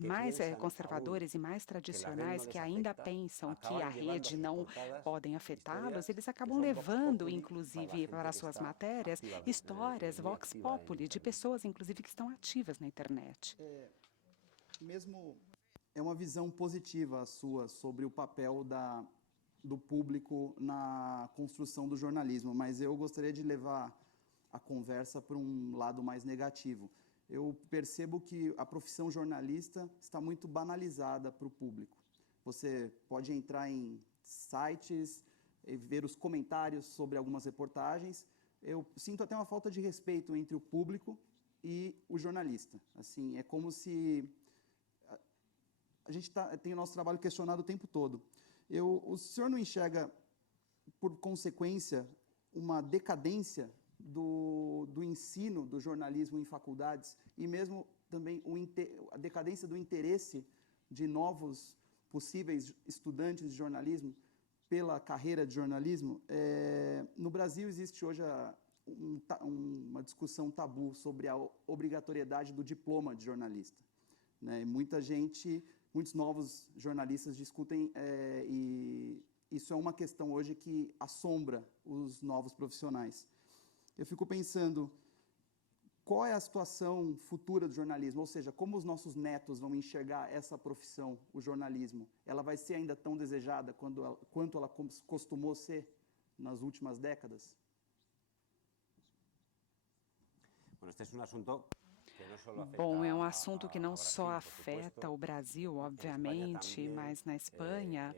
mais conservadores e mais tradicionais que ainda pensam que a rede não podem afetá-los, eles acabam levando, inclusive, para suas matérias, histórias, vox populi, de pessoas, inclusive, que estão ativas na internet. É uma visão positiva a sua sobre o papel do público na construção do jornalismo, mas eu gostaria de levar a conversa para um lado mais negativo. Eu percebo que a profissão jornalista está muito banalizada para o público. Você pode entrar em sites e ver os comentários sobre algumas reportagens. Eu sinto até uma falta de respeito entre o público e o jornalista. Assim, é como se a gente tem o nosso trabalho questionado o tempo todo. O senhor não enxerga, por consequência, uma decadência do ensino do jornalismo em faculdades e mesmo também a decadência do interesse de novos possíveis estudantes de jornalismo pela carreira de jornalismo? No Brasil existe hoje uma discussão tabu sobre a obrigatoriedade do diploma de jornalista, né? Muitos novos jornalistas discutem e isso é uma questão hoje que assombra os novos profissionais. Eu fico pensando, qual é a situação futura do jornalismo? Ou seja, como os nossos netos vão enxergar essa profissão, o jornalismo? Ela vai ser ainda tão desejada quanto ela costumou ser nas últimas décadas? Bom, é um assunto que não só afeta o Brasil, obviamente, mas na Espanha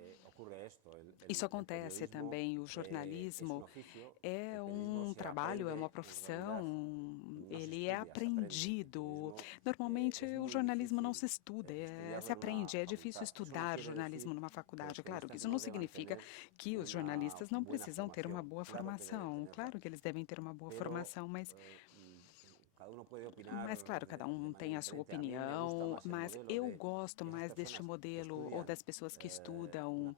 isso acontece também. O jornalismo é um trabalho, é uma profissão, ele é aprendido. Normalmente, o jornalismo não se estuda, se aprende. É difícil estudar jornalismo numa faculdade. Claro que isso não significa que os jornalistas não precisam ter uma boa formação. Claro que eles devem ter uma boa formação, mas claro, cada um tem a sua opinião, mas eu gosto mais deste modelo ou das pessoas que estudam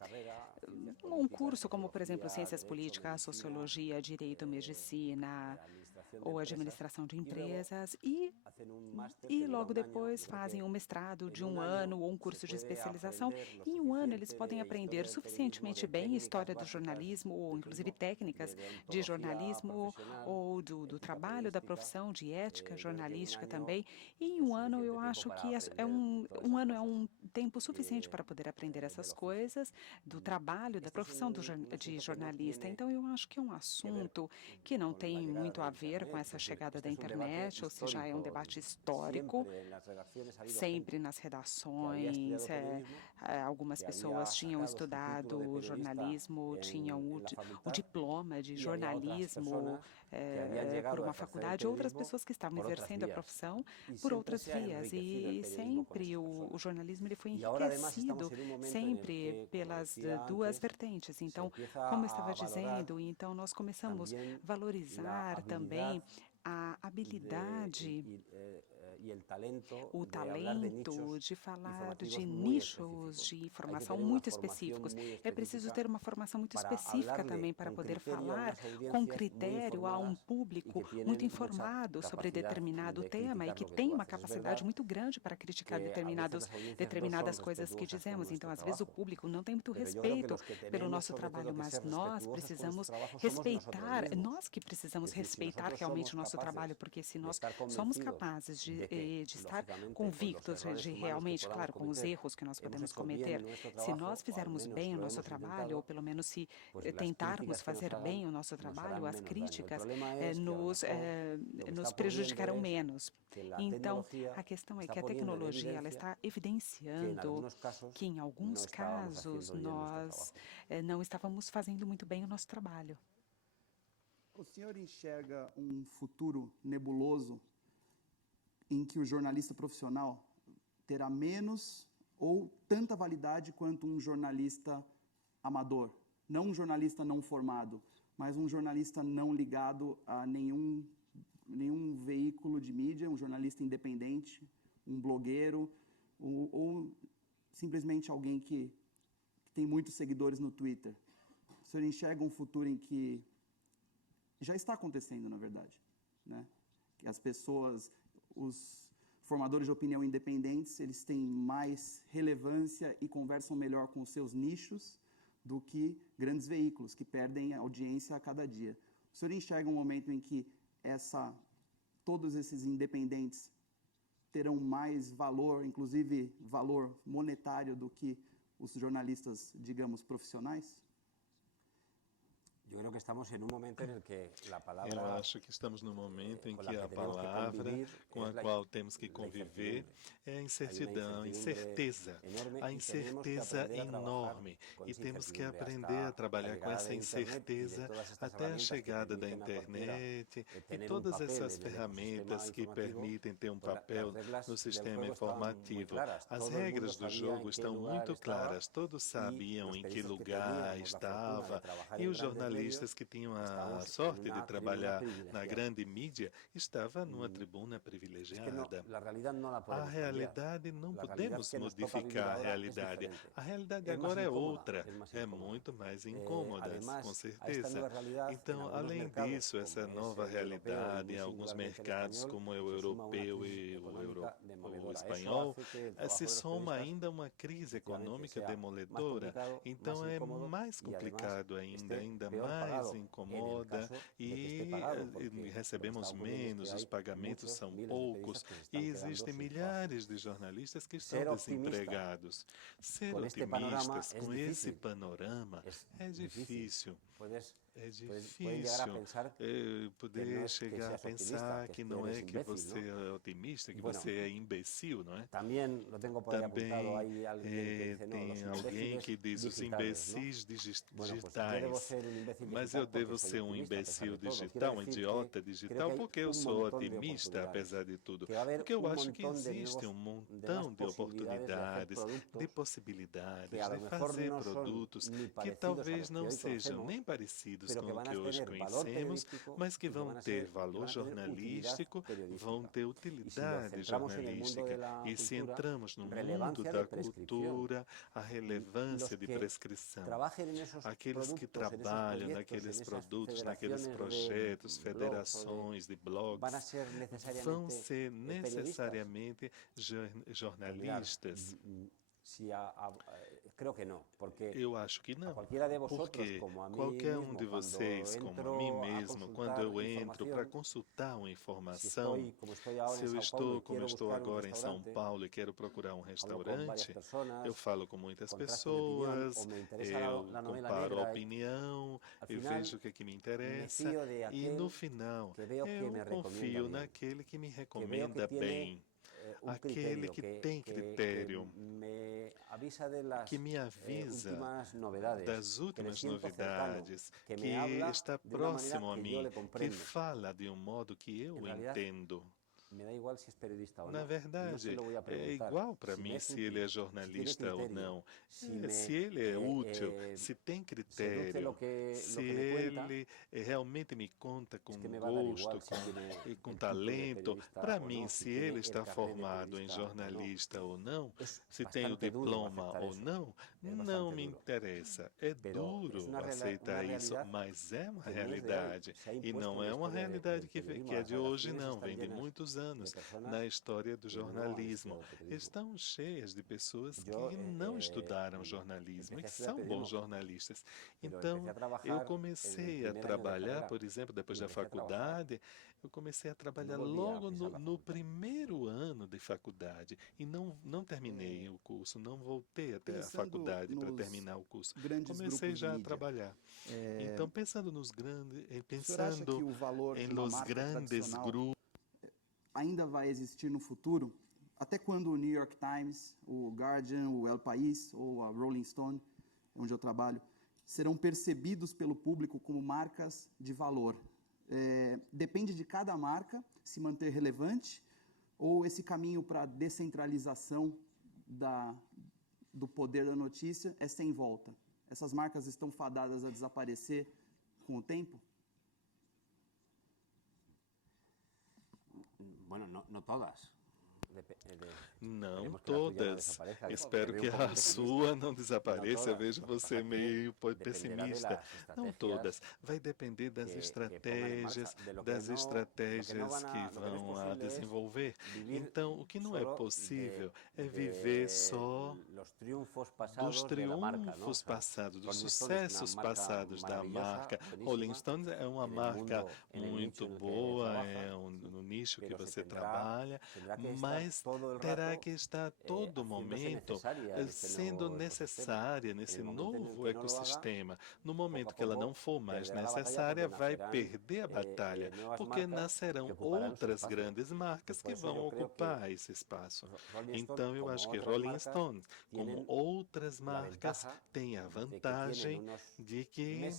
um curso como, por exemplo, Ciências Políticas, Sociologia, Direito, Medicina ou Administração de Empresas e logo depois fazem um mestrado de 1 ano ou um curso de especialização. E em 1 ano eles podem aprender suficientemente bem história do jornalismo ou inclusive técnicas de jornalismo ou do trabalho da profissão, de ética jornalística também. E em 1 ano eu acho que um ano é um tempo suficiente para poder aprender essas coisas do trabalho, da profissão de jornalista. Então eu acho que é um assunto que não tem muito a ver com essa chegada da internet, ou seja, é um debate histórico. Sempre nas redações, algumas pessoas tinham estudado jornalismo, tinham o diploma de jornalismo por uma faculdade, outras pessoas que estavam exercendo a profissão por outras vias. E sempre o jornalismo ele foi enriquecido, sempre pelas duas vertentes. Então, como eu estava dizendo, então nós começamos a valorizar também a habilidade, o talento de falar de nichos de informação muito específicos. É preciso ter uma formação muito específica também para poder falar com critério a um público muito informado sobre determinado tema e que tem uma capacidade muito grande para criticar determinadas coisas que dizemos. Então, às vezes, o público não tem muito respeito pelo nosso trabalho, mas nós precisamos respeitar, nós que precisamos respeitar realmente o nosso trabalho, porque se nós somos capazes de estar convictos de realmente, claro, com os erros que nós podemos cometer, se nós fizermos bem o nosso trabalho, ou pelo menos se tentarmos fazer bem o nosso trabalho, as críticas nos prejudicarão menos. Então, a questão é que a tecnologia ela está evidenciando que, em alguns casos, nós não estávamos fazendo muito bem o nosso trabalho. O senhor enxerga um futuro nebuloso em que o jornalista profissional terá menos ou tanta validade quanto um jornalista amador? Não um jornalista não formado, mas um jornalista não ligado a nenhum veículo de mídia, um jornalista independente, um blogueiro, ou simplesmente alguém que tem muitos seguidores no Twitter, o senhor enxerga um futuro em que já está acontecendo, na verdade, né? Que as pessoas, os formadores de opinião independentes, eles têm mais relevância e conversam melhor com os seus nichos do que grandes veículos que perdem audiência a cada dia. O senhor enxerga um momento em que todos esses independentes terão mais valor, inclusive valor monetário, do que os jornalistas, digamos, profissionais? Eu acho que estamos no momento em que a palavra com a qual temos que conviver é a incertidão, a incerteza enorme. E temos que aprender a trabalhar com essa incerteza até a chegada da internet e todas essas ferramentas que permitem ter um papel no sistema informativo. As regras do jogo estão muito claras, todos sabiam em que lugar estava, e os jornalistas que tinham a sorte de trabalhar na grande mídia estavam numa tribuna privilegiada. A realidade não podemos modificar a realidade. A realidade agora é outra, é muito mais incômoda, com certeza. Então, além disso, essa nova realidade em alguns mercados como o europeu e o espanhol, se soma ainda uma crise econômica demoledora. Então, é mais complicado ainda mais incomoda e recebemos menos, os pagamentos são poucos e existem milhares de jornalistas que estão desempregados. Ser otimistas com esse panorama é difícil. É difícil poder chegar a pensar que não é que você é otimista, que você é imbecil, não é? Também tem alguém que diz os imbecis digitais, mas eu devo ser um imbecil digital, um idiota digital, porque eu sou otimista, apesar de tudo. Porque eu acho que existe um montão de oportunidades, de possibilidades de fazer produtos que talvez não sejam nem parecidos com o que hoje conhecemos, mas que vão ter valor jornalístico, vão ter utilidade jornalística. E se entramos no mundo da cultura, a relevância de prescrição. Aqueles que trabalham naqueles produtos, naqueles projetos, federações de blogs, vão ser necessariamente jornalistas. Eu acho que não, porque qualquer um de vocês, como a mim mesmo, quando eu entro para consultar uma informação, se eu estou, como eu estou agora em São Paulo e quero procurar um restaurante, eu falo com muitas pessoas, eu comparo a opinião, eu vejo o que é que me interessa e no final eu confio naquele que me recomenda bem. Aquele que tem critério, que me avisa das últimas novidades, que está próximo a mim, que fala de um modo que eu entendo. Na verdade, é igual para mim se ele é jornalista ou não. Se ele é útil, se tem critério, se ele realmente me conta com gosto e com talento, para mim, se ele está formado em jornalista ou não, se tem o diploma ou não, não me interessa. É duro aceitar isso, mas é uma realidade. E não é uma realidade que é de hoje, não. Vem de muitos anos na história do jornalismo. Estão cheias de pessoas que não estudaram jornalismo e que são bons jornalistas. Então, eu comecei a trabalhar, por exemplo, depois da faculdade, eu comecei a trabalhar logo no primeiro ano de faculdade e não terminei o curso, não voltei até a faculdade para terminar o curso. Comecei já a trabalhar. Então, pensando nos grandes, pensando em los grandes grupos, ainda vai existir no futuro? Até quando o New York Times, o Guardian, o El País ou a Rolling Stone, onde eu trabalho, serão percebidos pelo público como marcas de valor? Depende de cada marca se manter relevante ou esse caminho para a descentralização do poder da notícia é sem volta? Essas marcas estão fadadas a desaparecer com o tempo? Bueno, no todas. Não todas. Espero que a sua não desapareça. Eu vejo você meio pessimista. Não todas. Vai depender das estratégias que vão a desenvolver. Então, o que não é possível é viver só dos triunfos passados, dos sucessos passados da marca. Rolling Stones é uma marca muito boa, no nicho que você trabalha, mas terá que estar a todo momento sendo necessária nesse novo ecossistema. No momento que ela não for mais necessária, vai perder a batalha, porque nascerão outras grandes marcas que vão ocupar esse espaço. Então, eu acho que Rolling Stones, como outras marcas, tem a vantagem de que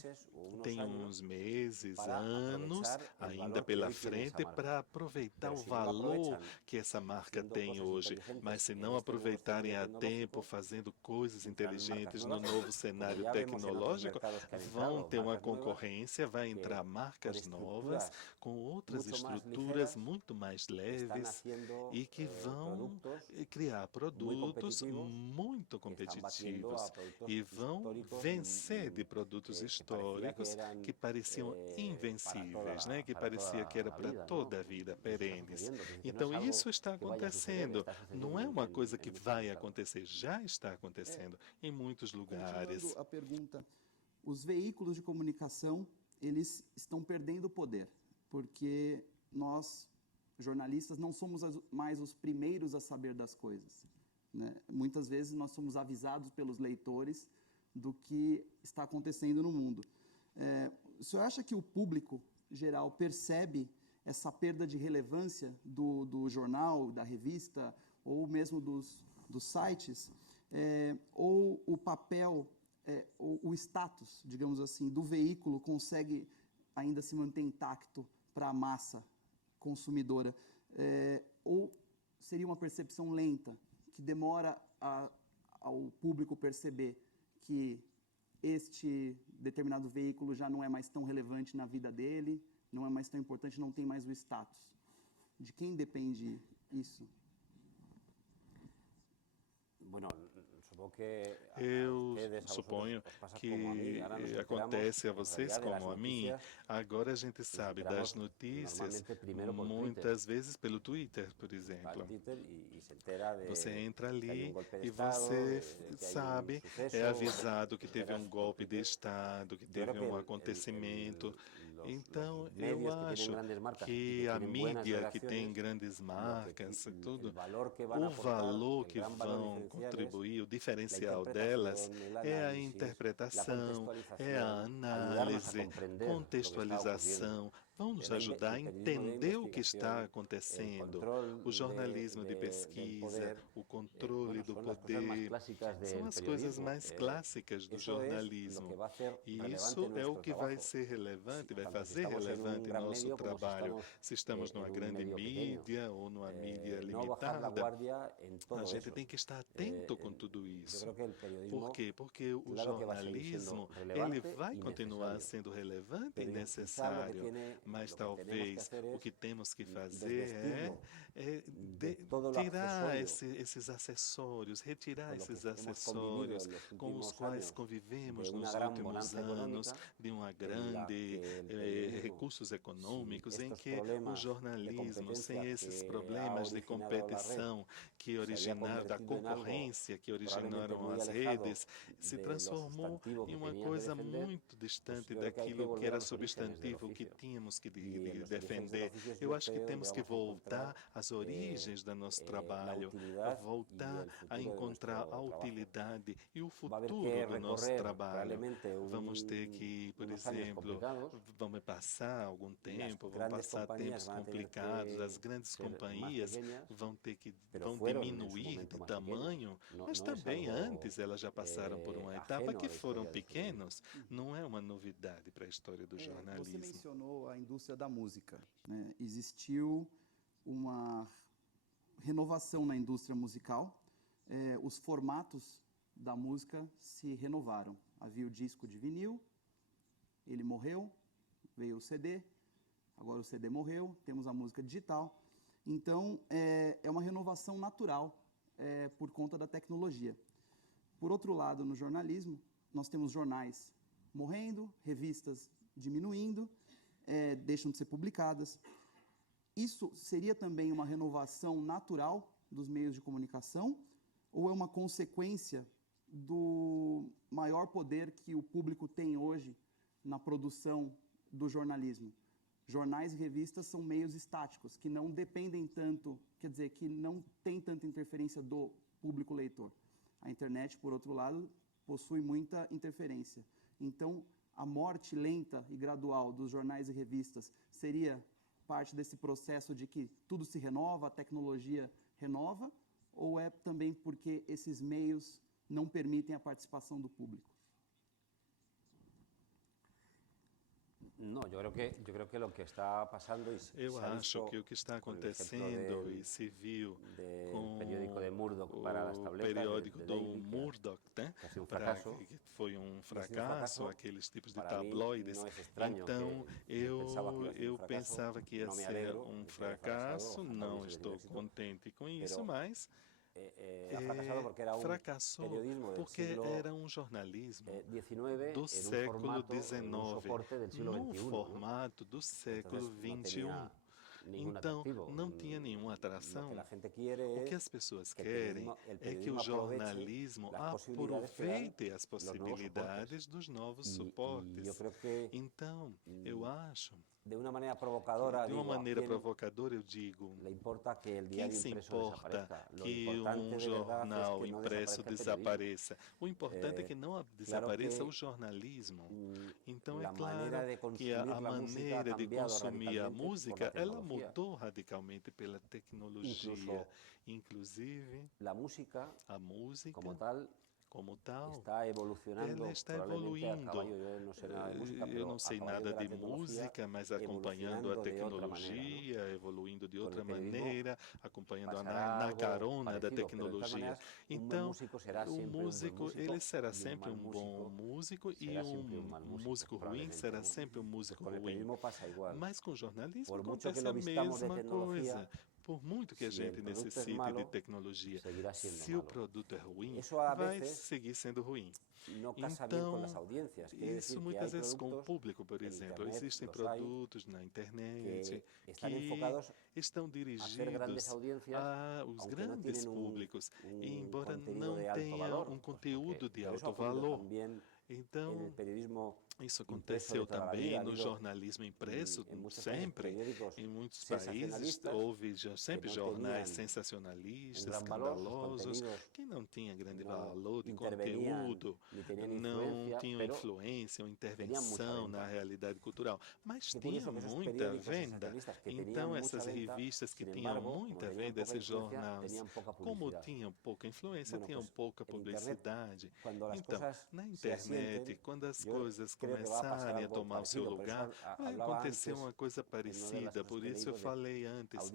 tem uns meses, anos ainda pela frente para aproveitar o valor que essa marca tem hoje. Mas se não aproveitarem a tempo, fazendo coisas inteligentes no novo cenário tecnológico, vão ter uma concorrência, vai entrar marcas novas, com outras estruturas muito mais leves e que vão criar produtos muito competitivos e vão vencer de produtos históricos que pareciam invencíveis, né? Que parecia que era para toda a vida, perenes. Então, isso está acontecendo. Não é uma coisa que vai acontecer, já está acontecendo em muitos lugares. Continuando a pergunta, os veículos de comunicação, eles estão perdendo poder, porque nós, jornalistas, não somos mais os primeiros a saber das coisas, né? Muitas vezes nós somos avisados pelos leitores do que está acontecendo no mundo. O senhor acha que o público geral percebe essa perda de relevância do jornal, da revista, ou mesmo dos sites, ou o papel, ou o status, digamos assim, do veículo consegue ainda se manter intacto para a massa consumidora? Ou seria uma percepção lenta, que demora ao público perceber que este determinado veículo já não é mais tão relevante na vida dele, não é mais tão importante, não tem mais o status? De quem depende isso? Eu suponho que acontece a vocês como a mim. Agora a gente sabe das notícias, muitas vezes pelo Twitter, por exemplo. Você entra ali e você sabe, é avisado que teve um golpe de Estado, que teve um acontecimento. Então, eu acho que a mídia que tem grandes marcas e tudo, o valor que vão contribuir, o diferencial delas é a interpretação, é a análise, contextualização, vão nos ajudar a entender o que está acontecendo. O jornalismo de pesquisa, o controle do poder, são as coisas mais clássicas do jornalismo. E isso é o que vai ser relevante, vai fazer relevante nosso trabalho. Se estamos numa grande mídia ou numa mídia limitada, a gente tem que estar atento com tudo isso. Por quê? Porque o jornalismo, ele vai continuar sendo relevante e necessário, mas talvez o que temos que fazer é tirar esses acessórios, retirar esses acessórios com os quais convivemos nos últimos anos, de uma grande recursos econômicos, em que o jornalismo, sem esses problemas de competição que originaram, da concorrência que originaram as redes, se transformou em uma coisa muito distante daquilo que era substantivo que tínhamos que defender. Eu acho que temos que voltar às origens do nosso trabalho, a voltar a encontrar a utilidade e o futuro do nosso trabalho. Vamos ter que, por exemplo, vamos passar algum tempo, vão passar tempos complicados, as grandes companhias vão diminuir de tamanho, mas também antes elas já passaram por uma etapa que foram pequenos. Não é uma novidade para a história do jornalismo. Você mencionou a indústria da música, né? Existiu uma renovação na indústria musical, os formatos da música se renovaram. Havia o disco de vinil, ele morreu, veio o CD, agora o CD morreu, temos a música digital. Então, é uma renovação natural por conta da tecnologia. Por outro lado, no jornalismo, nós temos jornais morrendo, revistas diminuindo, deixam de ser publicadas. Isso seria também uma renovação natural dos meios de comunicação ou é uma consequência do maior poder que o público tem hoje na produção do jornalismo? Jornais e revistas são meios estáticos, que não dependem tanto, quer dizer, que não tem tanta interferência do público leitor. A internet, por outro lado, possui muita interferência. Então, a morte lenta e gradual dos jornais e revistas seria parte desse processo de que tudo se renova, a tecnologia renova, ou é também porque esses meios não permitem a participação do público? Não, eu acho que o que está acontecendo e se viu com o periódico do Murdoch, né? Que foi um fracasso, aqueles tipos de tabloides. Então, eu pensava que ia ser um fracasso, não estou contente com isso, mas fracassou porque era um jornalismo do século XIX, no formato do século XXI. Então, não tinha nenhuma atração. O que as pessoas querem é que o jornalismo aproveite as possibilidades dos novos suportes. Então, eu acho de uma maneira provocadora, eu digo, quem se importa que um jornal impresso desapareça? O importante é que não desapareça o jornalismo. Então, é claro que a maneira de consumir a música, ela mudou radicalmente pela tecnologia. Inclusive, a música, como tal, ela está evoluindo. Eu não sei nada de música, mas acompanhando a tecnologia, evoluindo de outra maneira, acompanhando na carona da tecnologia. Então, o músico, ele será sempre um bom músico e um músico ruim será sempre um músico ruim. Mas com o jornalismo acontece a mesma coisa. Por muito que a gente necessite de tecnologia, se o produto é ruim, vai seguir sendo ruim. Então, isso muitas vezes com o público, por exemplo. Existem produtos na internet que estão dirigidos aos grandes públicos, embora não tenha um conteúdo de alto valor. Então, isso aconteceu também no jornalismo impresso, sempre. Em muitos países houve sempre jornais sensacionalistas, escandalosos, que não tinham grande valor de conteúdo, não tinham influência ou intervenção na realidade cultural, mas tinham muita venda. Então, essas revistas que tinham muita venda, esses jornais, como tinham pouca influência, tinham pouca publicidade. Então, na internet, quando as coisas começarem a tomar o seu lugar, vai acontecer uma coisa parecida. Por isso eu falei antes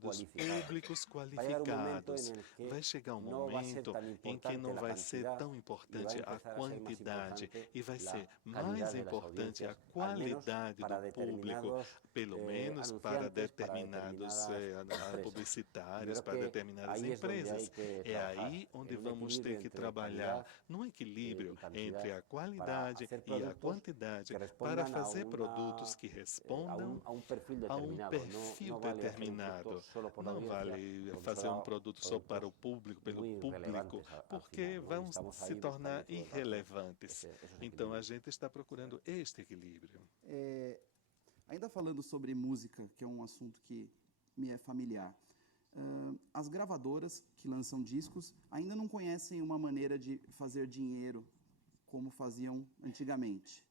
dos públicos qualificados. Vai chegar um momento em que não vai ser tão importante a quantidade e vai ser mais importante a qualidade do público, pelo menos para determinados publicitários, para determinadas empresas. É aí onde vamos ter que trabalhar num equilíbrio entre a qualidade e a quantidade para fazer produtos que respondam a um perfil determinado. Não vale fazer um produto só para o público, pelo público, porque vão se tornar irrelevantes. Então, a gente está procurando este equilíbrio. Ainda falando sobre música, que é um assunto que me é familiar, as gravadoras que lançam discos ainda não conhecem uma maneira de fazer dinheiro como faziam antigamente.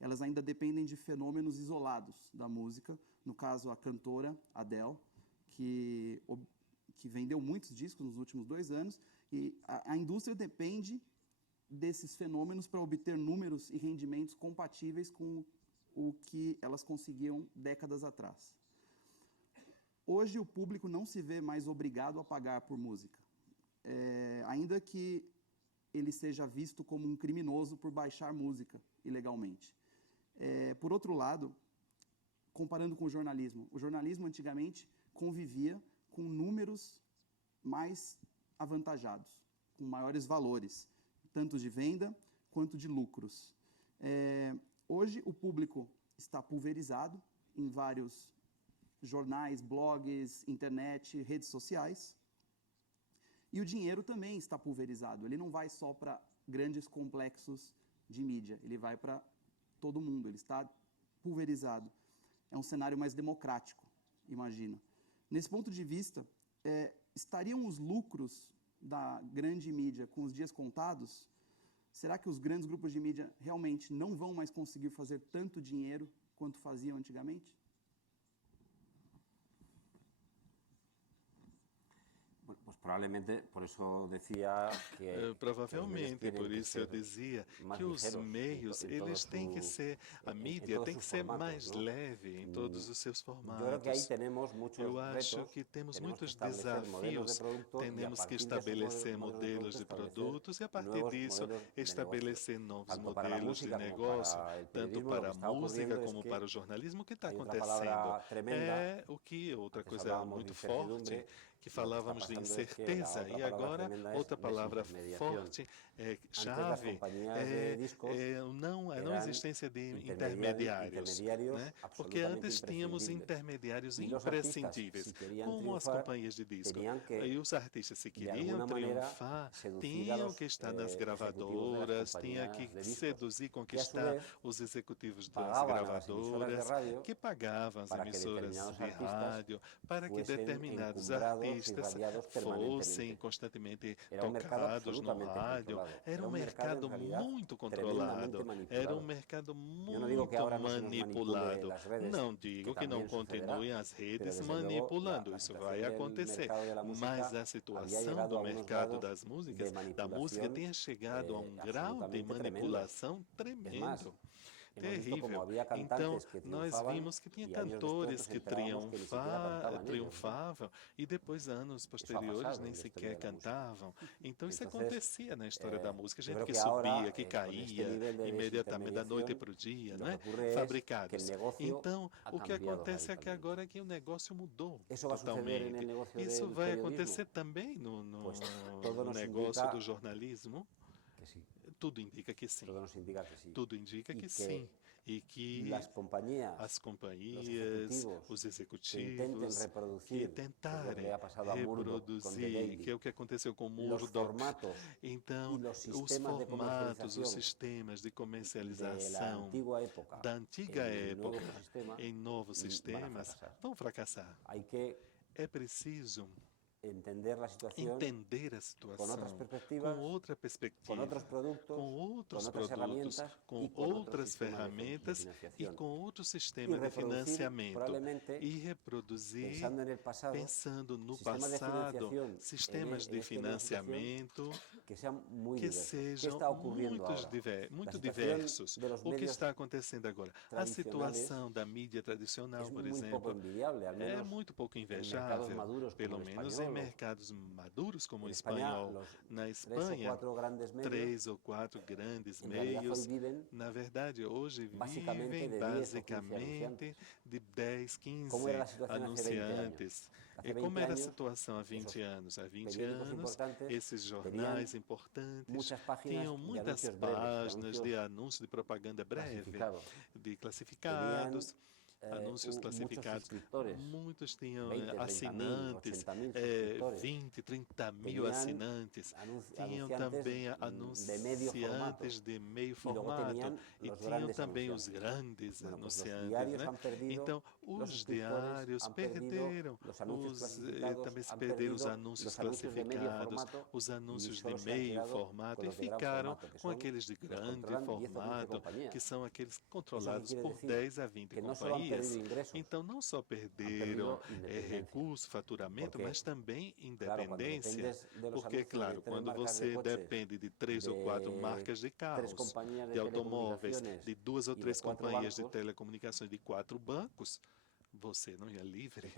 Elas ainda dependem de fenômenos isolados da música, no caso a cantora Adele, que vendeu muitos discos nos últimos 2 anos, e a indústria depende desses fenômenos para obter números e rendimentos compatíveis com o que elas conseguiam décadas atrás. Hoje o público não se vê mais obrigado a pagar por música, ainda que ele seja visto como um criminoso por baixar música ilegalmente. Por outro lado, comparando com o jornalismo antigamente convivia com números mais avantajados, com maiores valores, tanto de venda quanto de lucros. Hoje, o público está pulverizado em vários jornais, blogs, internet, redes sociais. E o dinheiro também está pulverizado. Ele não vai só para grandes complexos de mídia, ele vai para todo mundo, ele está pulverizado. É um cenário mais democrático, imagino. Nesse ponto de vista, estariam os lucros da grande mídia com os dias contados? Será que os grandes grupos de mídia realmente não vão mais conseguir fazer tanto dinheiro quanto faziam antigamente? Pues probablemente, por eso decía que provavelmente, por isso eu dizia que os meios, eles têm que ser, a mídia tem que ser mais leve em todos os seus formatos. Eu acho que temos muitos desafios, temos que estabelecer modelos de produtos e, a partir disso, estabelecer novos modelos de negócio, tanto para a música como para o jornalismo. O que está acontecendo é o que, outra coisa muito forte, que falávamos de incerteza, e agora outra palavra forte, chave, a não existência de intermediários, né? Porque antes tínhamos intermediários imprescindíveis, como as companhias de disco. E os artistas, se queriam triunfar, tinham que estar nas gravadoras, tinham que seduzir, conquistar os executivos das gravadoras, que pagavam as emissoras de rádio para que determinados artistas fossem constantemente tocados no rádio. Era um mercado muito controlado, era um mercado muito manipulado. Não digo que não continuem as redes manipulando, isso vai acontecer, mas a situação do mercado das músicas, da música, tenha chegado a um grau de manipulação tremendo. Terrível. Então, nós vimos que tinha cantores que triunfavam e depois, anos posteriores, nem sequer cantavam. Então, isso acontecia na história da música. Gente que subia, que caía imediatamente da noite para o dia, né? Fabricados. Então, o que acontece é que agora é que o negócio mudou totalmente. Isso vai acontecer também no negócio do jornalismo? Tudo indica que sim. Tudo indica que sim. E que as companhias, os executivos, que tentarem reproduzir, que é o que aconteceu com o Murdoch. Então, os formatos, os sistemas de comercialização da antiga época em novos sistemas vão fracassar. É preciso entender a situação com outra perspectiva, com outros produtos, com outras ferramentas e com outro sistema de financiamento, e reproduzir, pensando no passado, sistemas de financiamento que sejam muito diversos. O que está acontecendo agora? A situação da mídia tradicional, por exemplo, é muito pouco invejável, pelo menos em mercados maduros como o espanhol. Na Espanha, 3 ou 4 grandes meios, na verdade, hoje vivem basicamente de 10, 15 anunciantes. E como era a situação há 20 anos? Há 20 anos, esses jornais importantes tinham muitas páginas de anúncios de propaganda breve, de classificados, anúncios classificados. Muitos tinham assinantes, 20, 30 mil assinantes. Tinham também anunciantes de meio formato e tinham também os grandes anunciantes, né? Então, os diários perderam, também se perderam os anúncios classificados, os anúncios de meio formato, e ficaram com aqueles de grande formato, que são aqueles controlados por 10 a 20 companhias. Então, não só perderam recurso, faturamento, mas também independência. Porque, claro, quando você depende de 3 ou 4 marcas de carros, de automóveis, de 2 ou 3 companhias de telecomunicações, de 4 bancos, você não é livre.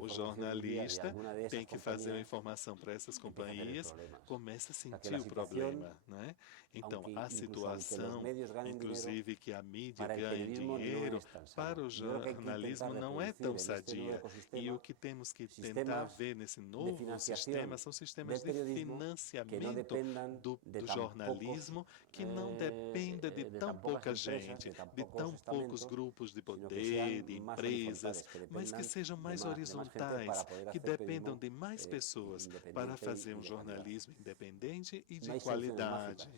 O jornalista tem que fazer uma informação para essas companhias, começa a sentir o problema, né? Então, a situação, inclusive que a mídia ganha dinheiro, para o jornalismo não é tão sadia. E o que temos que tentar ver nesse novo sistema são sistemas de financiamento do jornalismo que não dependa de tão pouca gente, de tão poucos grupos de poder, de empresas, mas que sejam mais horizontais, que dependam de mais pessoas para fazer um jornalismo independente e de qualidade.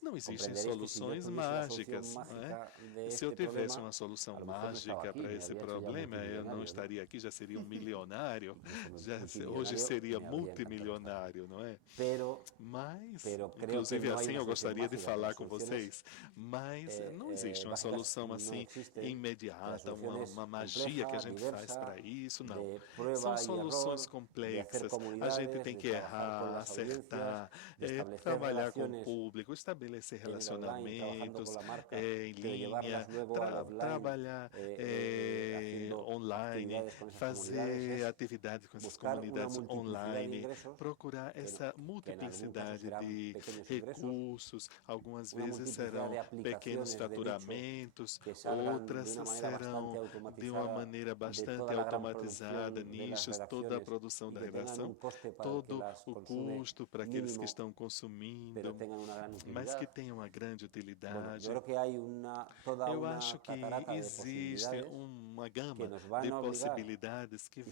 Não existem soluções mágicas, não é? Se eu tivesse uma solução mágica para esse problema, eu não estaria aqui, já seria um milionário, hoje seria multimilionário, não é? Mas, inclusive assim eu gostaria de falar com vocês, mas não existe uma solução assim imediata, uma magia que a gente faz para isso, não. São soluções complexas, a gente tem que errar, acertar, trabalhar com o público, estabelecer relacionamentos em linha, trabalhar online, fazer atividades com essas comunidades online, procurar essa multiplicidade de recursos, algumas vezes serão pequenos faturamentos, outras serão de uma maneira bastante automatizada, nichos, toda a produção da redação, todo o custo para aqueles que estão consumindo, mas que tenha uma grande utilidade. Eu acho que existe uma gama de possibilidades que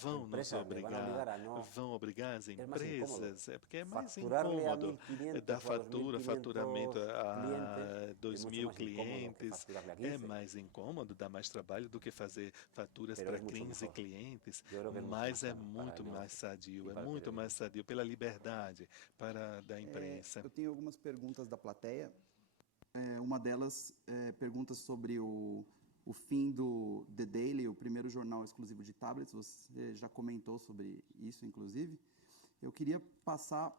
vão nos obrigar, vão obrigar as empresas, porque é mais incômodo dar faturamento a 2.000 clientes, é mais incômodo, dá mais trabalho do que fazer faturas para 15 clientes, mas é muito mais sadio, pela liberdade da imprensa. Eu tenho algumas perguntas da plateia. Uma delas pergunta sobre o fim do The Daily, o primeiro jornal exclusivo de tablets. Você já comentou sobre isso, inclusive. Eu queria passar,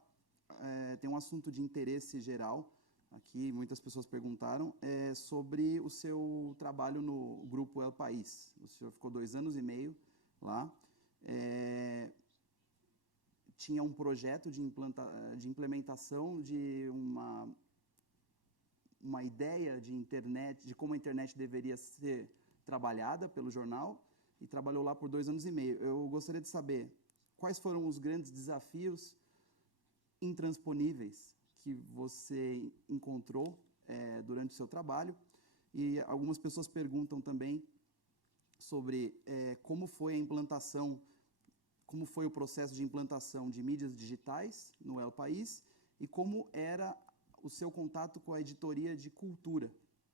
tem um assunto de interesse geral, aqui muitas pessoas perguntaram, sobre o seu trabalho no Grupo El País. O senhor ficou 2 anos e meio lá. Tinha um projeto de implementação de uma ideia de internet, de como a internet deveria ser trabalhada pelo jornal, e trabalhou lá por 2 anos e meio. Eu gostaria de saber quais foram os grandes desafios intransponíveis que você encontrou durante o seu trabalho, e algumas pessoas perguntam também sobre como foi a implantação, como foi o processo de implantação de mídias digitais no El País e como era o seu contato com a editoria de cultura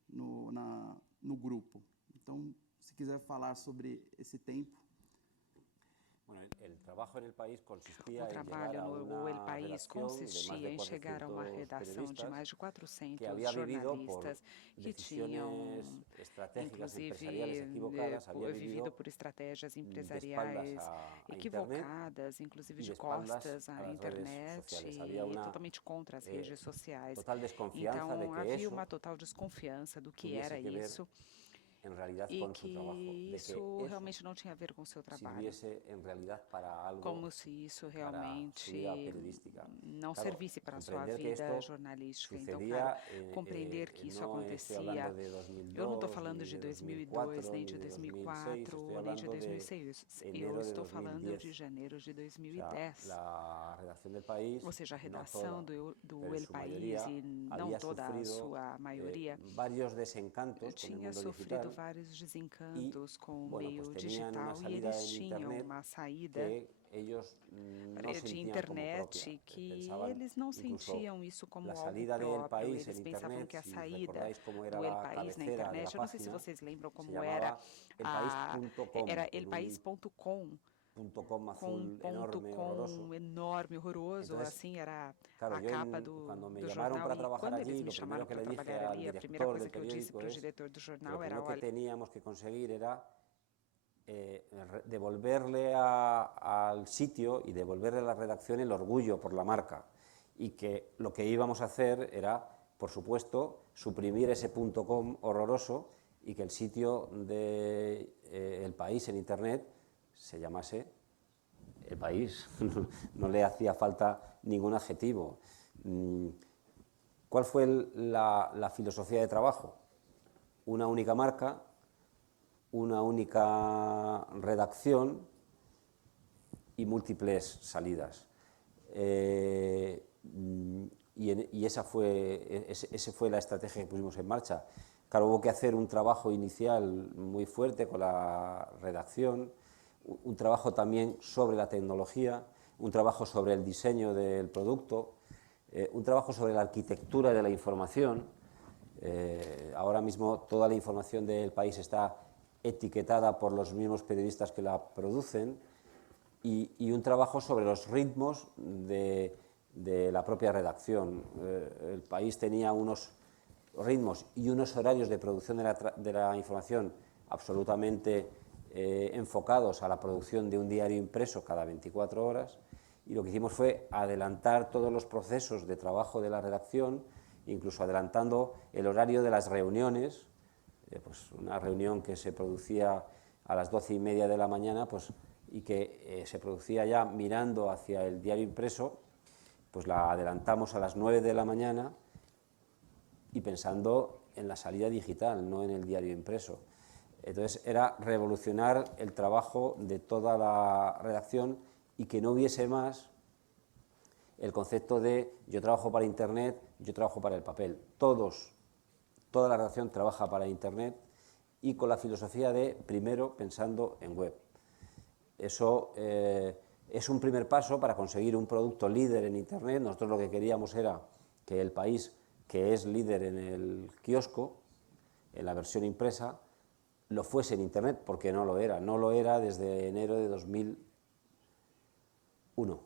no grupo. Então, se quiser falar sobre esse tempo. O trabalho no El País consistia em chegar a uma redação de mais de 400 jornalistas que tinham, inclusive, vivido por estratégias empresariais equivocadas, inclusive de costas à internet e totalmente contra as redes sociais. Então, havia uma total desconfiança do que era isso. E que isso realmente não tinha a ver com o seu trabalho, como se isso realmente não servisse para a sua vida jornalística. Então, claro, compreender que isso acontecia, eu não estou falando de 2002, nem de 2004, nem de 2006, eu estou falando de janeiro de 2010. Ou seja, a redação do El País, e não toda a sua maioria, tinha sofrido vários desencantos com o meio digital, e eles tinham uma saída de internet que eles não sentiam isso como algo próprio. Eles pensavam que a saída do El País na internet, eu não sei se vocês lembram como era elpaís.com, com um enorme, horroroso, assim, era a capa do jornal. E quando eles me chamaram para trabalhar ali, a primeira coisa que eu disse para o diretor do jornal era: olha, teníamos que conseguir era devolverle al sitio y devolverle a la redacción el orgullo por la marca, y que lo que íbamos a hacer era, por supuesto, suprimir ese .com horroroso y que el sitio de El País en Internet se llamase El País. No le hacía falta ningún adjetivo. ¿Cuál fue la filosofía de trabajo? Una única marca, una única redacción y múltiples salidas. Y esa fue la estrategia que pusimos en marcha. Claro, hubo que hacer un trabajo inicial muy fuerte con la redacción, un trabajo también sobre la tecnología, un trabajo sobre el diseño del producto, un trabajo sobre la arquitectura de la información. Ahora mismo toda la información del País está etiquetada por los mismos periodistas que la producen, y un trabajo sobre los ritmos de la propia redacción. El País tenía unos ritmos y unos horarios de producción de la información absolutamente enfocados a la producción de un diario impreso cada 24 horas, y lo que hicimos fue adelantar todos los procesos de trabajo de la redacción, incluso adelantando el horario de las reuniones. Pues una reunión que se producía a las 12:30 de la mañana, pues, y que se producía ya mirando hacia el diario impreso, pues la adelantamos a las 9 de la mañana y pensando en la salida digital, no en el diario impreso. Entonces era revolucionar el trabajo de toda la redacción y que no hubiese más el concepto de yo trabajo para Internet, yo trabajo para el papel. Toda la redacción trabaja para Internet y con la filosofía de primero pensando en web. Eso es un primer paso para conseguir un producto líder en Internet. Nosotros lo que queríamos era que El País, que es líder en el kiosco, en la versión impresa, lo fuese en Internet, porque no lo era. No lo era desde enero de 2001.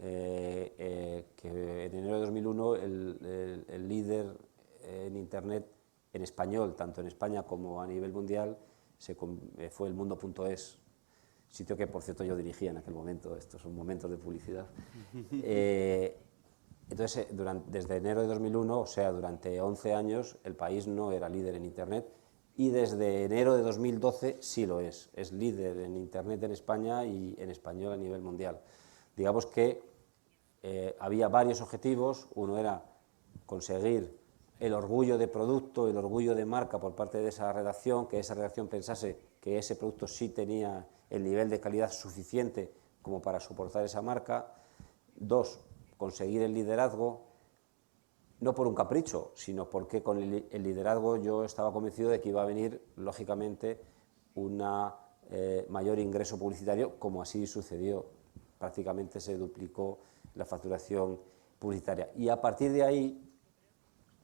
Que en enero de 2001 el líder en Internet en español, tanto en España como a nivel mundial, fue el Mundo.es, sitio que, por cierto, yo dirigía en aquel momento. Estos son momentos de publicidad. Entonces, desde enero de 2001, o sea, durante 11 años, El País no era líder en Internet, y desde enero de 2012 sí lo es. Es líder en Internet en España y en español a nivel mundial. Digamos que había varios objetivos. Uno era conseguir el orgullo de producto, el orgullo de marca por parte de esa redacción, que esa redacción pensase que ese producto sí tenía el nivel de calidad suficiente como para soportar esa marca. Dos, conseguir el liderazgo, no por un capricho, sino porque con el liderazgo yo estaba convencido de que iba a venir, lógicamente, un mayor ingreso publicitario, como así sucedió. Prácticamente se duplicó la facturación publicitaria. Y a partir de ahí,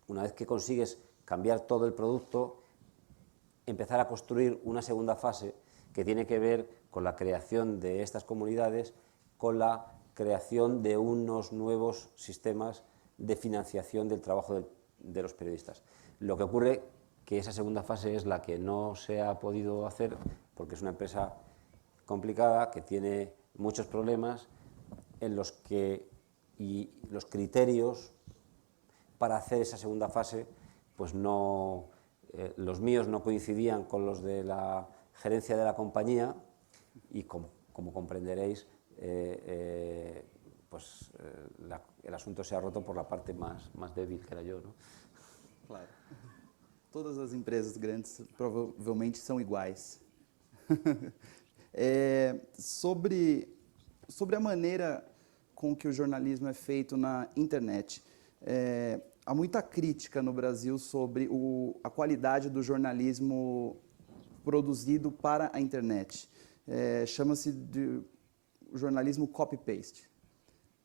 una vez que consigues cambiar todo el producto, empezar a construir una segunda fase que tiene que ver con la creación de estas comunidades, con la creación de unos nuevos sistemas de financiación del trabajo de los periodistas. Lo que ocurre que esa segunda fase es la que no se ha podido hacer porque es una empresa complicada que tiene muchos problemas en los que y los criterios para hacer esa segunda fase, pues no, los míos no coincidían con los de la gerencia de la compañía y como comprenderéis, pues el asunto se ha roto por la parte más débil que era yo, ¿no? Claro. Todas as empresas grandes provavelmente são iguais. Sobre a maneira com que o jornalismo é feito na internet, há muita crítica no Brasil sobre a qualidade do jornalismo produzido para a internet. Chama-se de jornalismo copy-paste.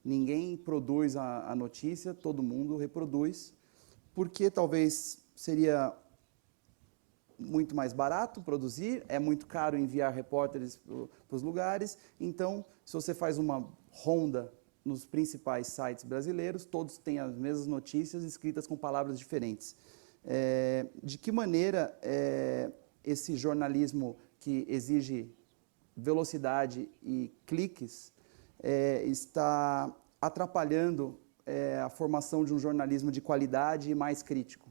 Ninguém produz a notícia, todo mundo reproduz, porque talvez seria muito mais barato produzir, é muito caro enviar repórteres para os lugares. Então, se você faz uma ronda nos principais sites brasileiros, todos têm as mesmas notícias escritas com palavras diferentes. De que maneira esse jornalismo que exige velocidade e cliques está atrapalhando a formação de um jornalismo de qualidade e mais crítico?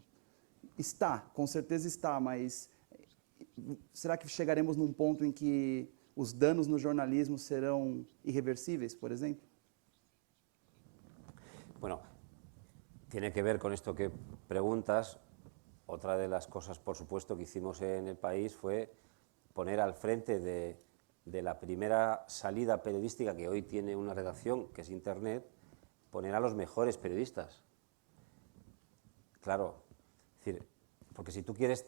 Está, com certeza está, mas será que chegaremos num ponto em que os danos no jornalismo serão irreversíveis, por exemplo? Bueno, tiene que ver con esto que preguntas. Otra de las cosas, por supuesto, que hicimos en el país fue poner al frente de la primera salida periodística que hoy tiene una redacción, que es Internet, poner a los mejores periodistas. Claro, es decir, porque si tú quieres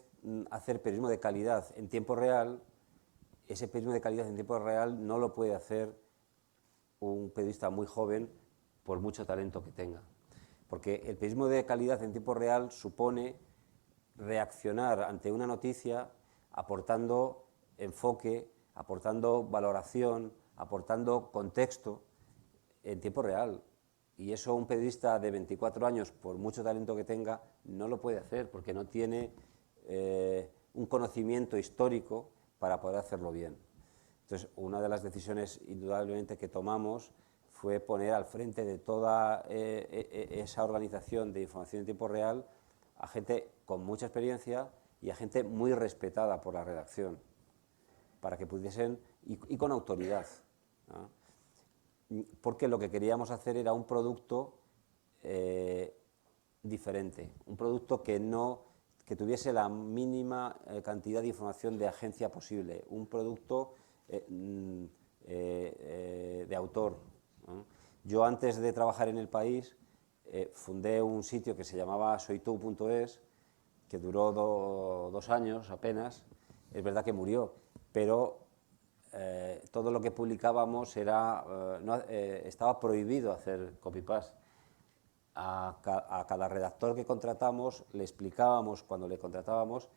hacer periodismo de calidad en tiempo real, ese periodismo de calidad en tiempo real no lo puede hacer un periodista muy joven por mucho talento que tenga. Porque el periodismo de calidad en tiempo real supone reaccionar ante una noticia aportando enfoque, aportando valoración, aportando contexto en tiempo real. Y eso un periodista de 24 años, por mucho talento que tenga, no lo puede hacer porque no tiene un conocimiento histórico para poder hacerlo bien. Entonces, una de las decisiones indudablemente que tomamos fue poner al frente de toda esa organización de información en tiempo real a gente con mucha experiencia y a gente muy respetada por la redacción, para que pudiesen, y con autoridad, ¿no? Porque lo que queríamos hacer era un producto diferente, un producto que tuviese la mínima cantidad de información de agencia posible, un producto de autor, ¿no? Yo antes de trabajar en el país fundé un sitio que se llamaba soytu.es, que duró 2 años apenas. Es verdad que murió, pero todo lo que publicábamos estaba prohibido hacer copy-paste. A cada redactor que contratamos le explicábamos, cuando le contratábamos,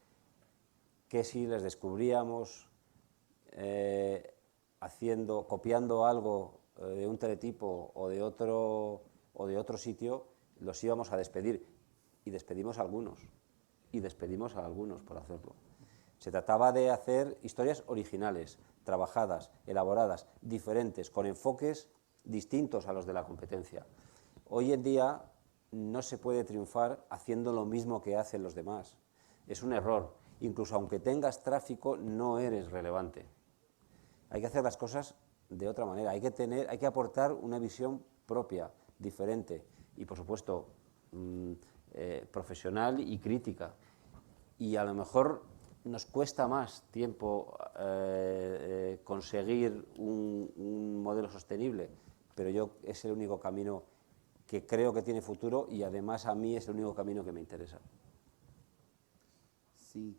que si les descubríamos copiando algo de un teletipo o de otro sitio, los íbamos a despedir. Y despedimos a algunos por hacerlo. Se trataba de hacer historias originales, trabajadas, elaboradas, diferentes, con enfoques distintos a los de la competencia. Hoy en día no se puede triunfar haciendo lo mismo que hacen los demás. Es un error. Incluso aunque tengas tráfico, no eres relevante. Hay que hacer las cosas de otra manera. Hay que aportar una visión propia, diferente y, por supuesto, profesional y crítica. Y a lo mejor nos cuesta más tiempo conseguir un modelo sostenible, pero es el único camino que creo que tiene futuro y además a mí es el único camino que me interesa. Sim,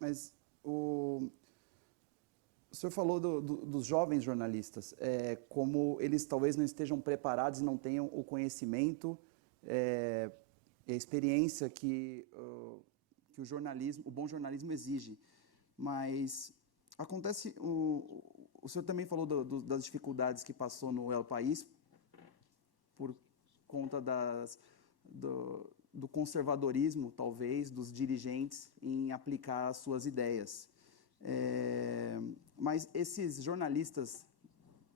mas o senhor falou dos jovens jornalistas, como eles talvez não estejam preparados e não tenham o conhecimento e a experiência que o bom jornalismo exige. Mas acontece, o senhor também falou das dificuldades que passou no El País por conta do conservadorismo, talvez, dos dirigentes em aplicar as suas ideias. Mas esses jornalistas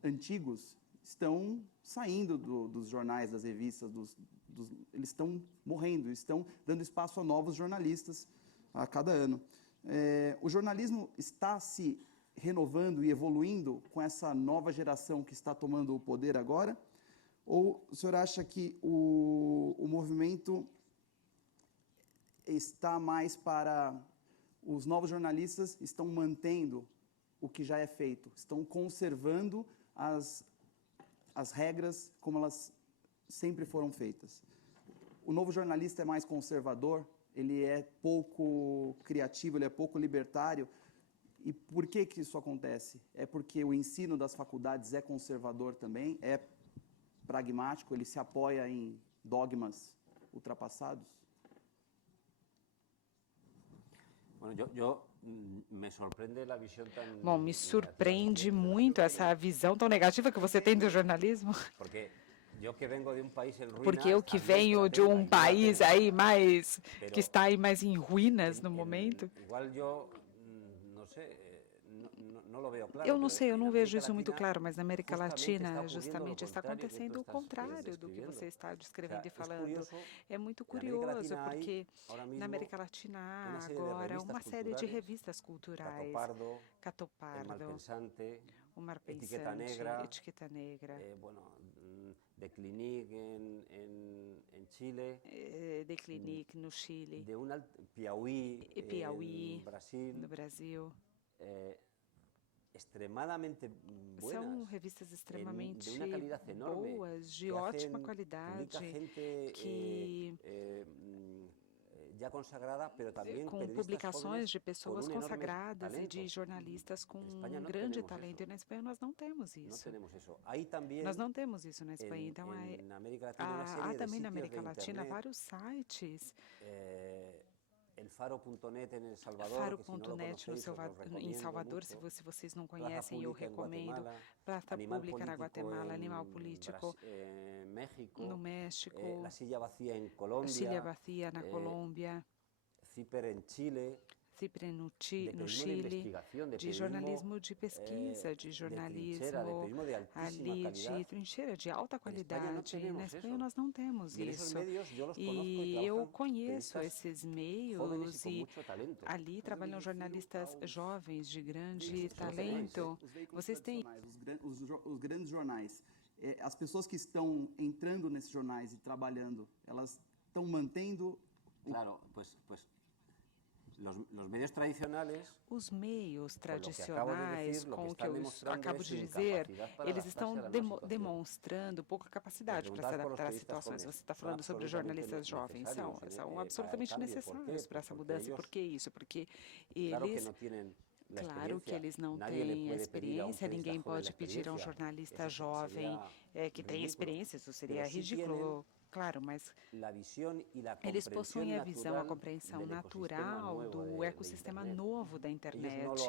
antigos estão saindo dos jornais, das revistas, eles estão morrendo, estão dando espaço a novos jornalistas a cada ano. O jornalismo está se renovando e evoluindo com essa nova geração que está tomando o poder agora? Ou o senhor acha que o movimento está mais para os novos jornalistas estão mantendo o que já é feito, estão conservando as regras como elas sempre foram feitas? O novo jornalista é mais conservador, ele é pouco criativo, ele é pouco libertário. E por que isso acontece? É porque o ensino das faculdades é conservador também, é pragmático, ele se apoia em dogmas ultrapassados? Bom, me surpreende muito essa visão tão negativa que você tem do jornalismo. Porque eu que venho de um país aí que está aí mais em ruínas no momento. Eu não sei, eu não vejo isso muito claro, mas na América Latina justamente está acontecendo o contrário do que você está descrevendo e falando. É muito curioso, porque na América Latina há agora uma série de revistas culturais, Cato Pardo, O Mar Pensante, Etiqueta Negra, de Clinique em Chile, de Clinique no Chile, Piauí, no Brasil. Extremadamente buenas, são revistas extremamente de boas, de ótima qualidade, que com publicações de pessoas consagradas e de jornalistas com um grande talento. E na Espanha nós não temos isso. Nós não temos isso na Espanha. Então, há também na América Latina vários sites. Faro.net em Salvador, se vocês não conhecem, eu recomendo. Plata Pública na Guatemala, Animal Político no México, Silla Vacía na Colômbia, CIPER em Chile, CIPRE no Chile, de jornalismo de pesquisa, de jornalismo ali de trincheira, de alta qualidade. Na Espanha nós não temos isso. E eu conheço esses meios e ali trabalham jornalistas jovens de grande talento. Vocês têm os grandes jornais. As pessoas que estão entrando nesses jornais e trabalhando, elas estão mantendo... Claro, pues Los medios tradicionais, os meios tradicionais, com o que eu acabo de dizer, eles estão demonstrando pouca capacidade para se adaptar às situações. Você está falando sobre jornalistas jovens, são absolutamente necessários para essa mudança. E por que isso? Porque eles... Claro que eles não têm experiência, ninguém pode pedir a um jornalista jovem que tenha experiência, isso seria ridículo. Claro, mas eles possuem a visão, a compreensão natural do ecossistema novo da internet.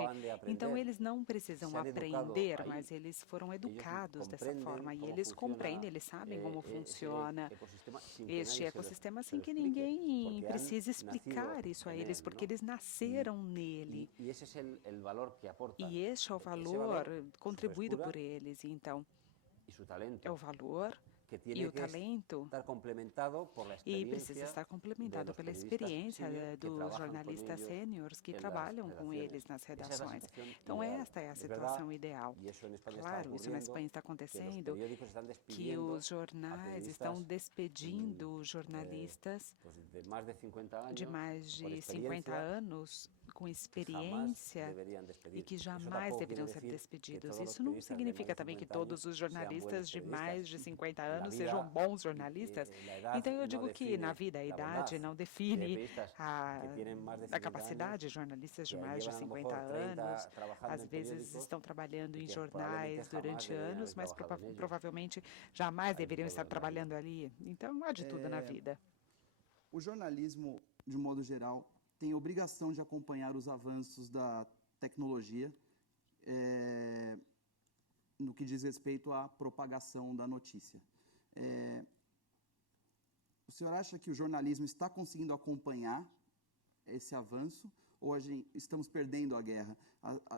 Então, eles não precisam aprender, mas eles foram educados dessa forma e eles compreendem, eles sabem como funciona este ecossistema sem que ninguém precise explicar isso a eles, porque eles nasceram nele. E este é o valor contribuído por eles. Então, é o valor e o talento, e precisa estar complementado pela experiência dos jornalistas sêniores que trabalham com eles nas redações. Então, esta é a situação ideal. Claro, isso na Espanha está acontecendo, que os jornais estão despedindo jornalistas de mais de 50 anos com experiência e que jamais deveriam ser despedidos. Isso não significa também que todos os jornalistas de mais de 50 anos sejam bons jornalistas. Então, eu digo que na vida a idade não define a capacidade. Jornalistas de mais de 50 anos, às vezes estão trabalhando em jornais durante anos, mas provavelmente jamais deveriam estar trabalhando ali. Então, há de tudo na vida. O jornalismo, de modo geral, tem obrigação de acompanhar os avanços da tecnologia no que diz respeito à propagação da notícia. O senhor acha que o jornalismo está conseguindo acompanhar esse avanço ou estamos perdendo a guerra?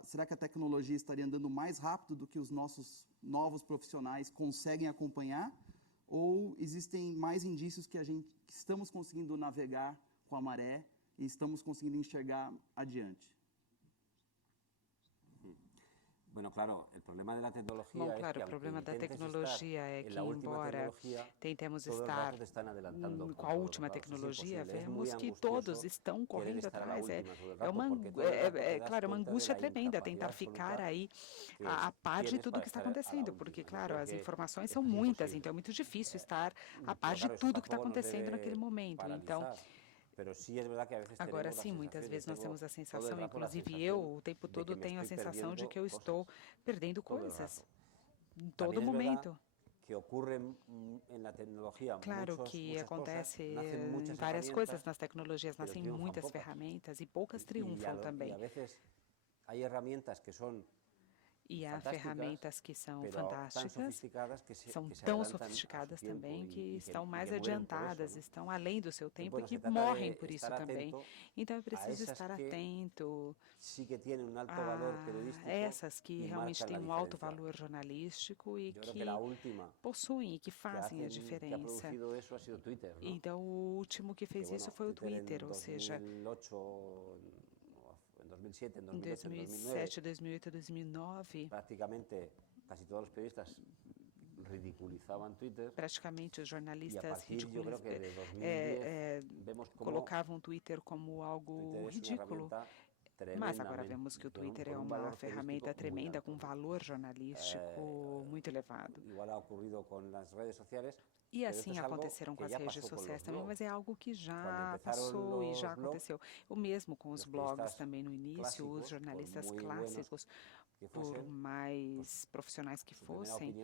Será que a tecnologia estaria andando mais rápido do que os nossos novos profissionais conseguem acompanhar? Ou existem mais indícios que estamos conseguindo navegar com a maré e estamos conseguindo enxergar adiante? Bom, claro, o problema da tecnologia é que, embora tentemos estar com a última tecnologia, vemos que todos estão correndo atrás. Claro, uma angústia tremenda tentar ficar aí a par de tudo que está acontecendo, porque, claro, as informações são muitas, então é muito difícil estar a par de tudo que está acontecendo naquele momento. Então, agora sim, muitas vezes nós temos a sensação, inclusive eu, o tempo todo tenho a sensação de que eu estou perdendo coisas, em todo momento. Claro que acontece várias coisas nas tecnologias, nascem muitas ferramentas e poucas triunfam também. E há ferramentas que são fantásticas, são tão sofisticadas também, que estão mais adiantadas, estão além do seu tempo e que morrem por isso também. Então, é preciso estar atento a essas que realmente têm um alto valor jornalístico e que possuem e que fazem a diferença. Então, o último que fez isso foi o Twitter, ou seja, em 2007, 2008, 2009, praticamente os jornalistas colocavam o Twitter como algo ridículo. Mas agora vemos que o Twitter é uma ferramenta tremenda, com valor jornalístico muito elevado. E assim aconteceram com as redes sociais também, mas é algo que já passou e já aconteceu. O mesmo com os blogs também no início, os jornalistas clássicos, por mais profissionais que fossem,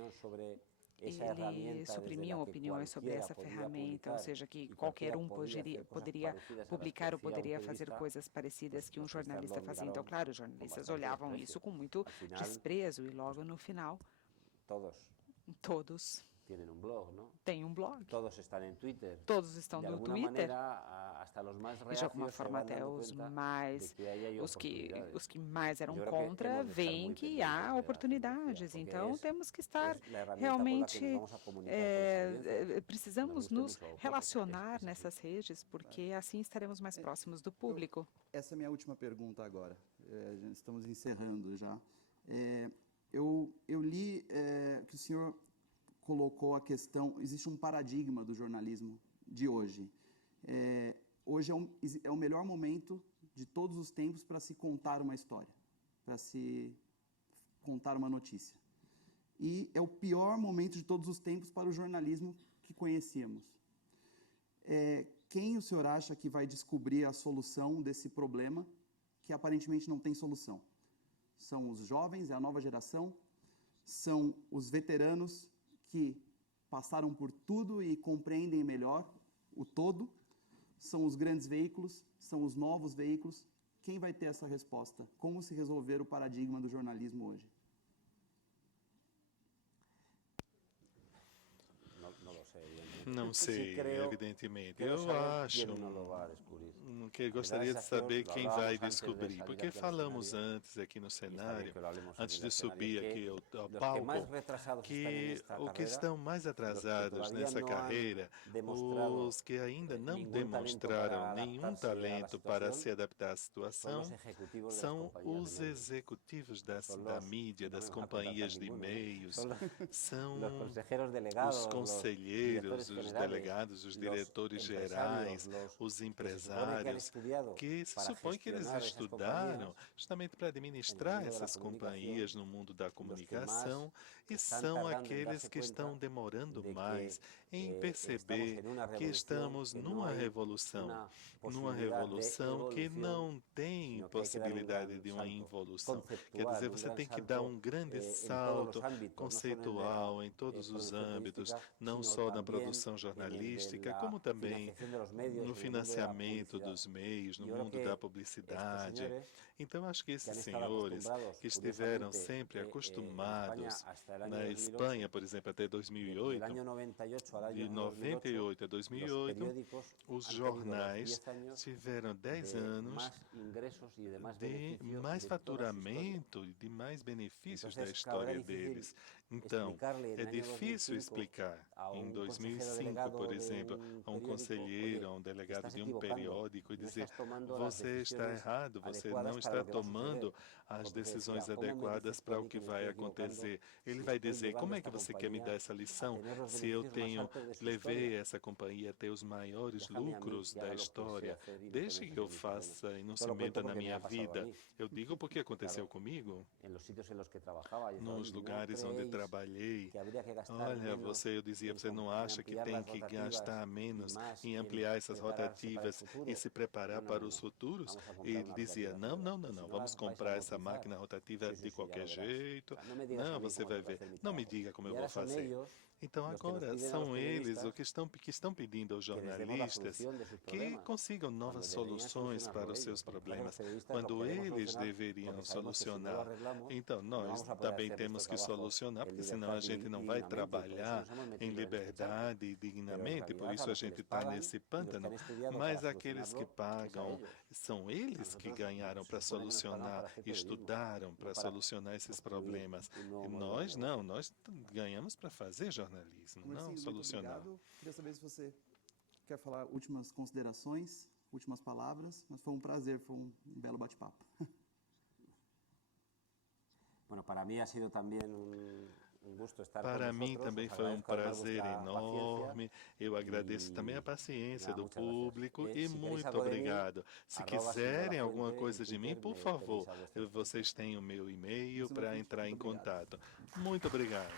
eles suprimiam opiniões sobre essa ferramenta, ou seja, que qualquer um poderia publicar ou poderia fazer coisas parecidas que um jornalista fazia. Então, claro, os jornalistas olhavam isso com muito desprezo e logo no final, todos têm um blog. Todos estão no Twitter. Todos estão no Twitter. E de alguma forma até os que mais eram contra veem que há oportunidades. Então temos que estar realmente precisamos nos relacionar nessas redes, porque assim estaremos mais próximos do público. Essa é a minha última pergunta agora. Estamos encerrando já. Eu li que o senhor colocou a questão, existe um paradigma do jornalismo de hoje. Hoje é o melhor momento de todos os tempos para se contar uma história, para se contar uma notícia. E é o pior momento de todos os tempos para o jornalismo que conhecíamos. Quem o senhor acha que vai descobrir a solução desse problema que aparentemente não tem solução? São os jovens, é a nova geração? São os veteranos que passaram por tudo e compreendem melhor o todo? São os grandes veículos? São os novos veículos? Quem vai ter essa resposta? Como se resolver o paradigma do jornalismo hoje? Não sei, evidentemente. Eu acho que gostaria de saber quem vai descobrir, porque falamos antes aqui no cenário, antes de subir aqui ao palco, que o que estão mais atrasados nessa carreira, os que ainda não demonstraram nenhum talento para se adaptar à situação, são os executivos da mídia, das companhias de e-mails, são os conselheiros, os delegados, os diretores gerais, os empresários, que se supõe que eles estudaram justamente para administrar essas companhias no mundo da comunicação e são aqueles que estão demorando mais em perceber que estamos numa revolução que não tem possibilidade de uma involução. Quer dizer, você tem que dar um grande salto conceitual em todos os âmbitos, não só na produção jornalística, como também no financiamento dos meios, no mundo da publicidade. Então, acho que esses senhores que estiveram sempre acostumados, na Espanha, por exemplo, até 2008, de 98 a 2008, os jornais tiveram 10 anos de mais faturamento e de mais benefícios da história deles. Então, é difícil explicar. Em 2005, por exemplo, a um conselheiro, a um delegado de um periódico, e dizer: você está errado, você não está tomando as decisões adequadas para o que vai acontecer. Ele vai dizer: como é que você quer me dar essa lição se eu levei essa companhia a ter os maiores lucros da história? Desde que eu faça e não se meta na minha vida. Eu digo porque aconteceu comigo. Nos lugares onde trabalhei, olha, eu dizia, você não acha que tem que gastar menos em ampliar essas rotativas e se preparar para os futuros? E ele dizia, não, vamos comprar essa máquina rotativa de qualquer jeito. Não, você vai ver. Não me diga como eu vou fazer. Então agora são eles que estão pedindo aos jornalistas que consigam novas soluções para os seus problemas, quando eles deveriam solucionar. Então nós também temos que solucionar, porque senão a gente não vai trabalhar em liberdade e dignamente, por isso a gente está nesse pântano. Mas aqueles que pagam, são eles que ganharam para solucionar, estudaram para solucionar esses problemas. E nós não, nós ganhamos para fazer jornalismo, não solucionar. Muito obrigado. Queria saber se você quer falar últimas considerações, últimas palavras, mas foi um prazer, foi um belo bate-papo. Bueno, para mim ha sido também gosto estar Para mim também foi um prazer enorme. Eu agradeço também a paciência do público e muito obrigado. Se quiserem alguma coisa de mim, por favor, vocês têm o meu e-mail para entrar em contato. Muito obrigado.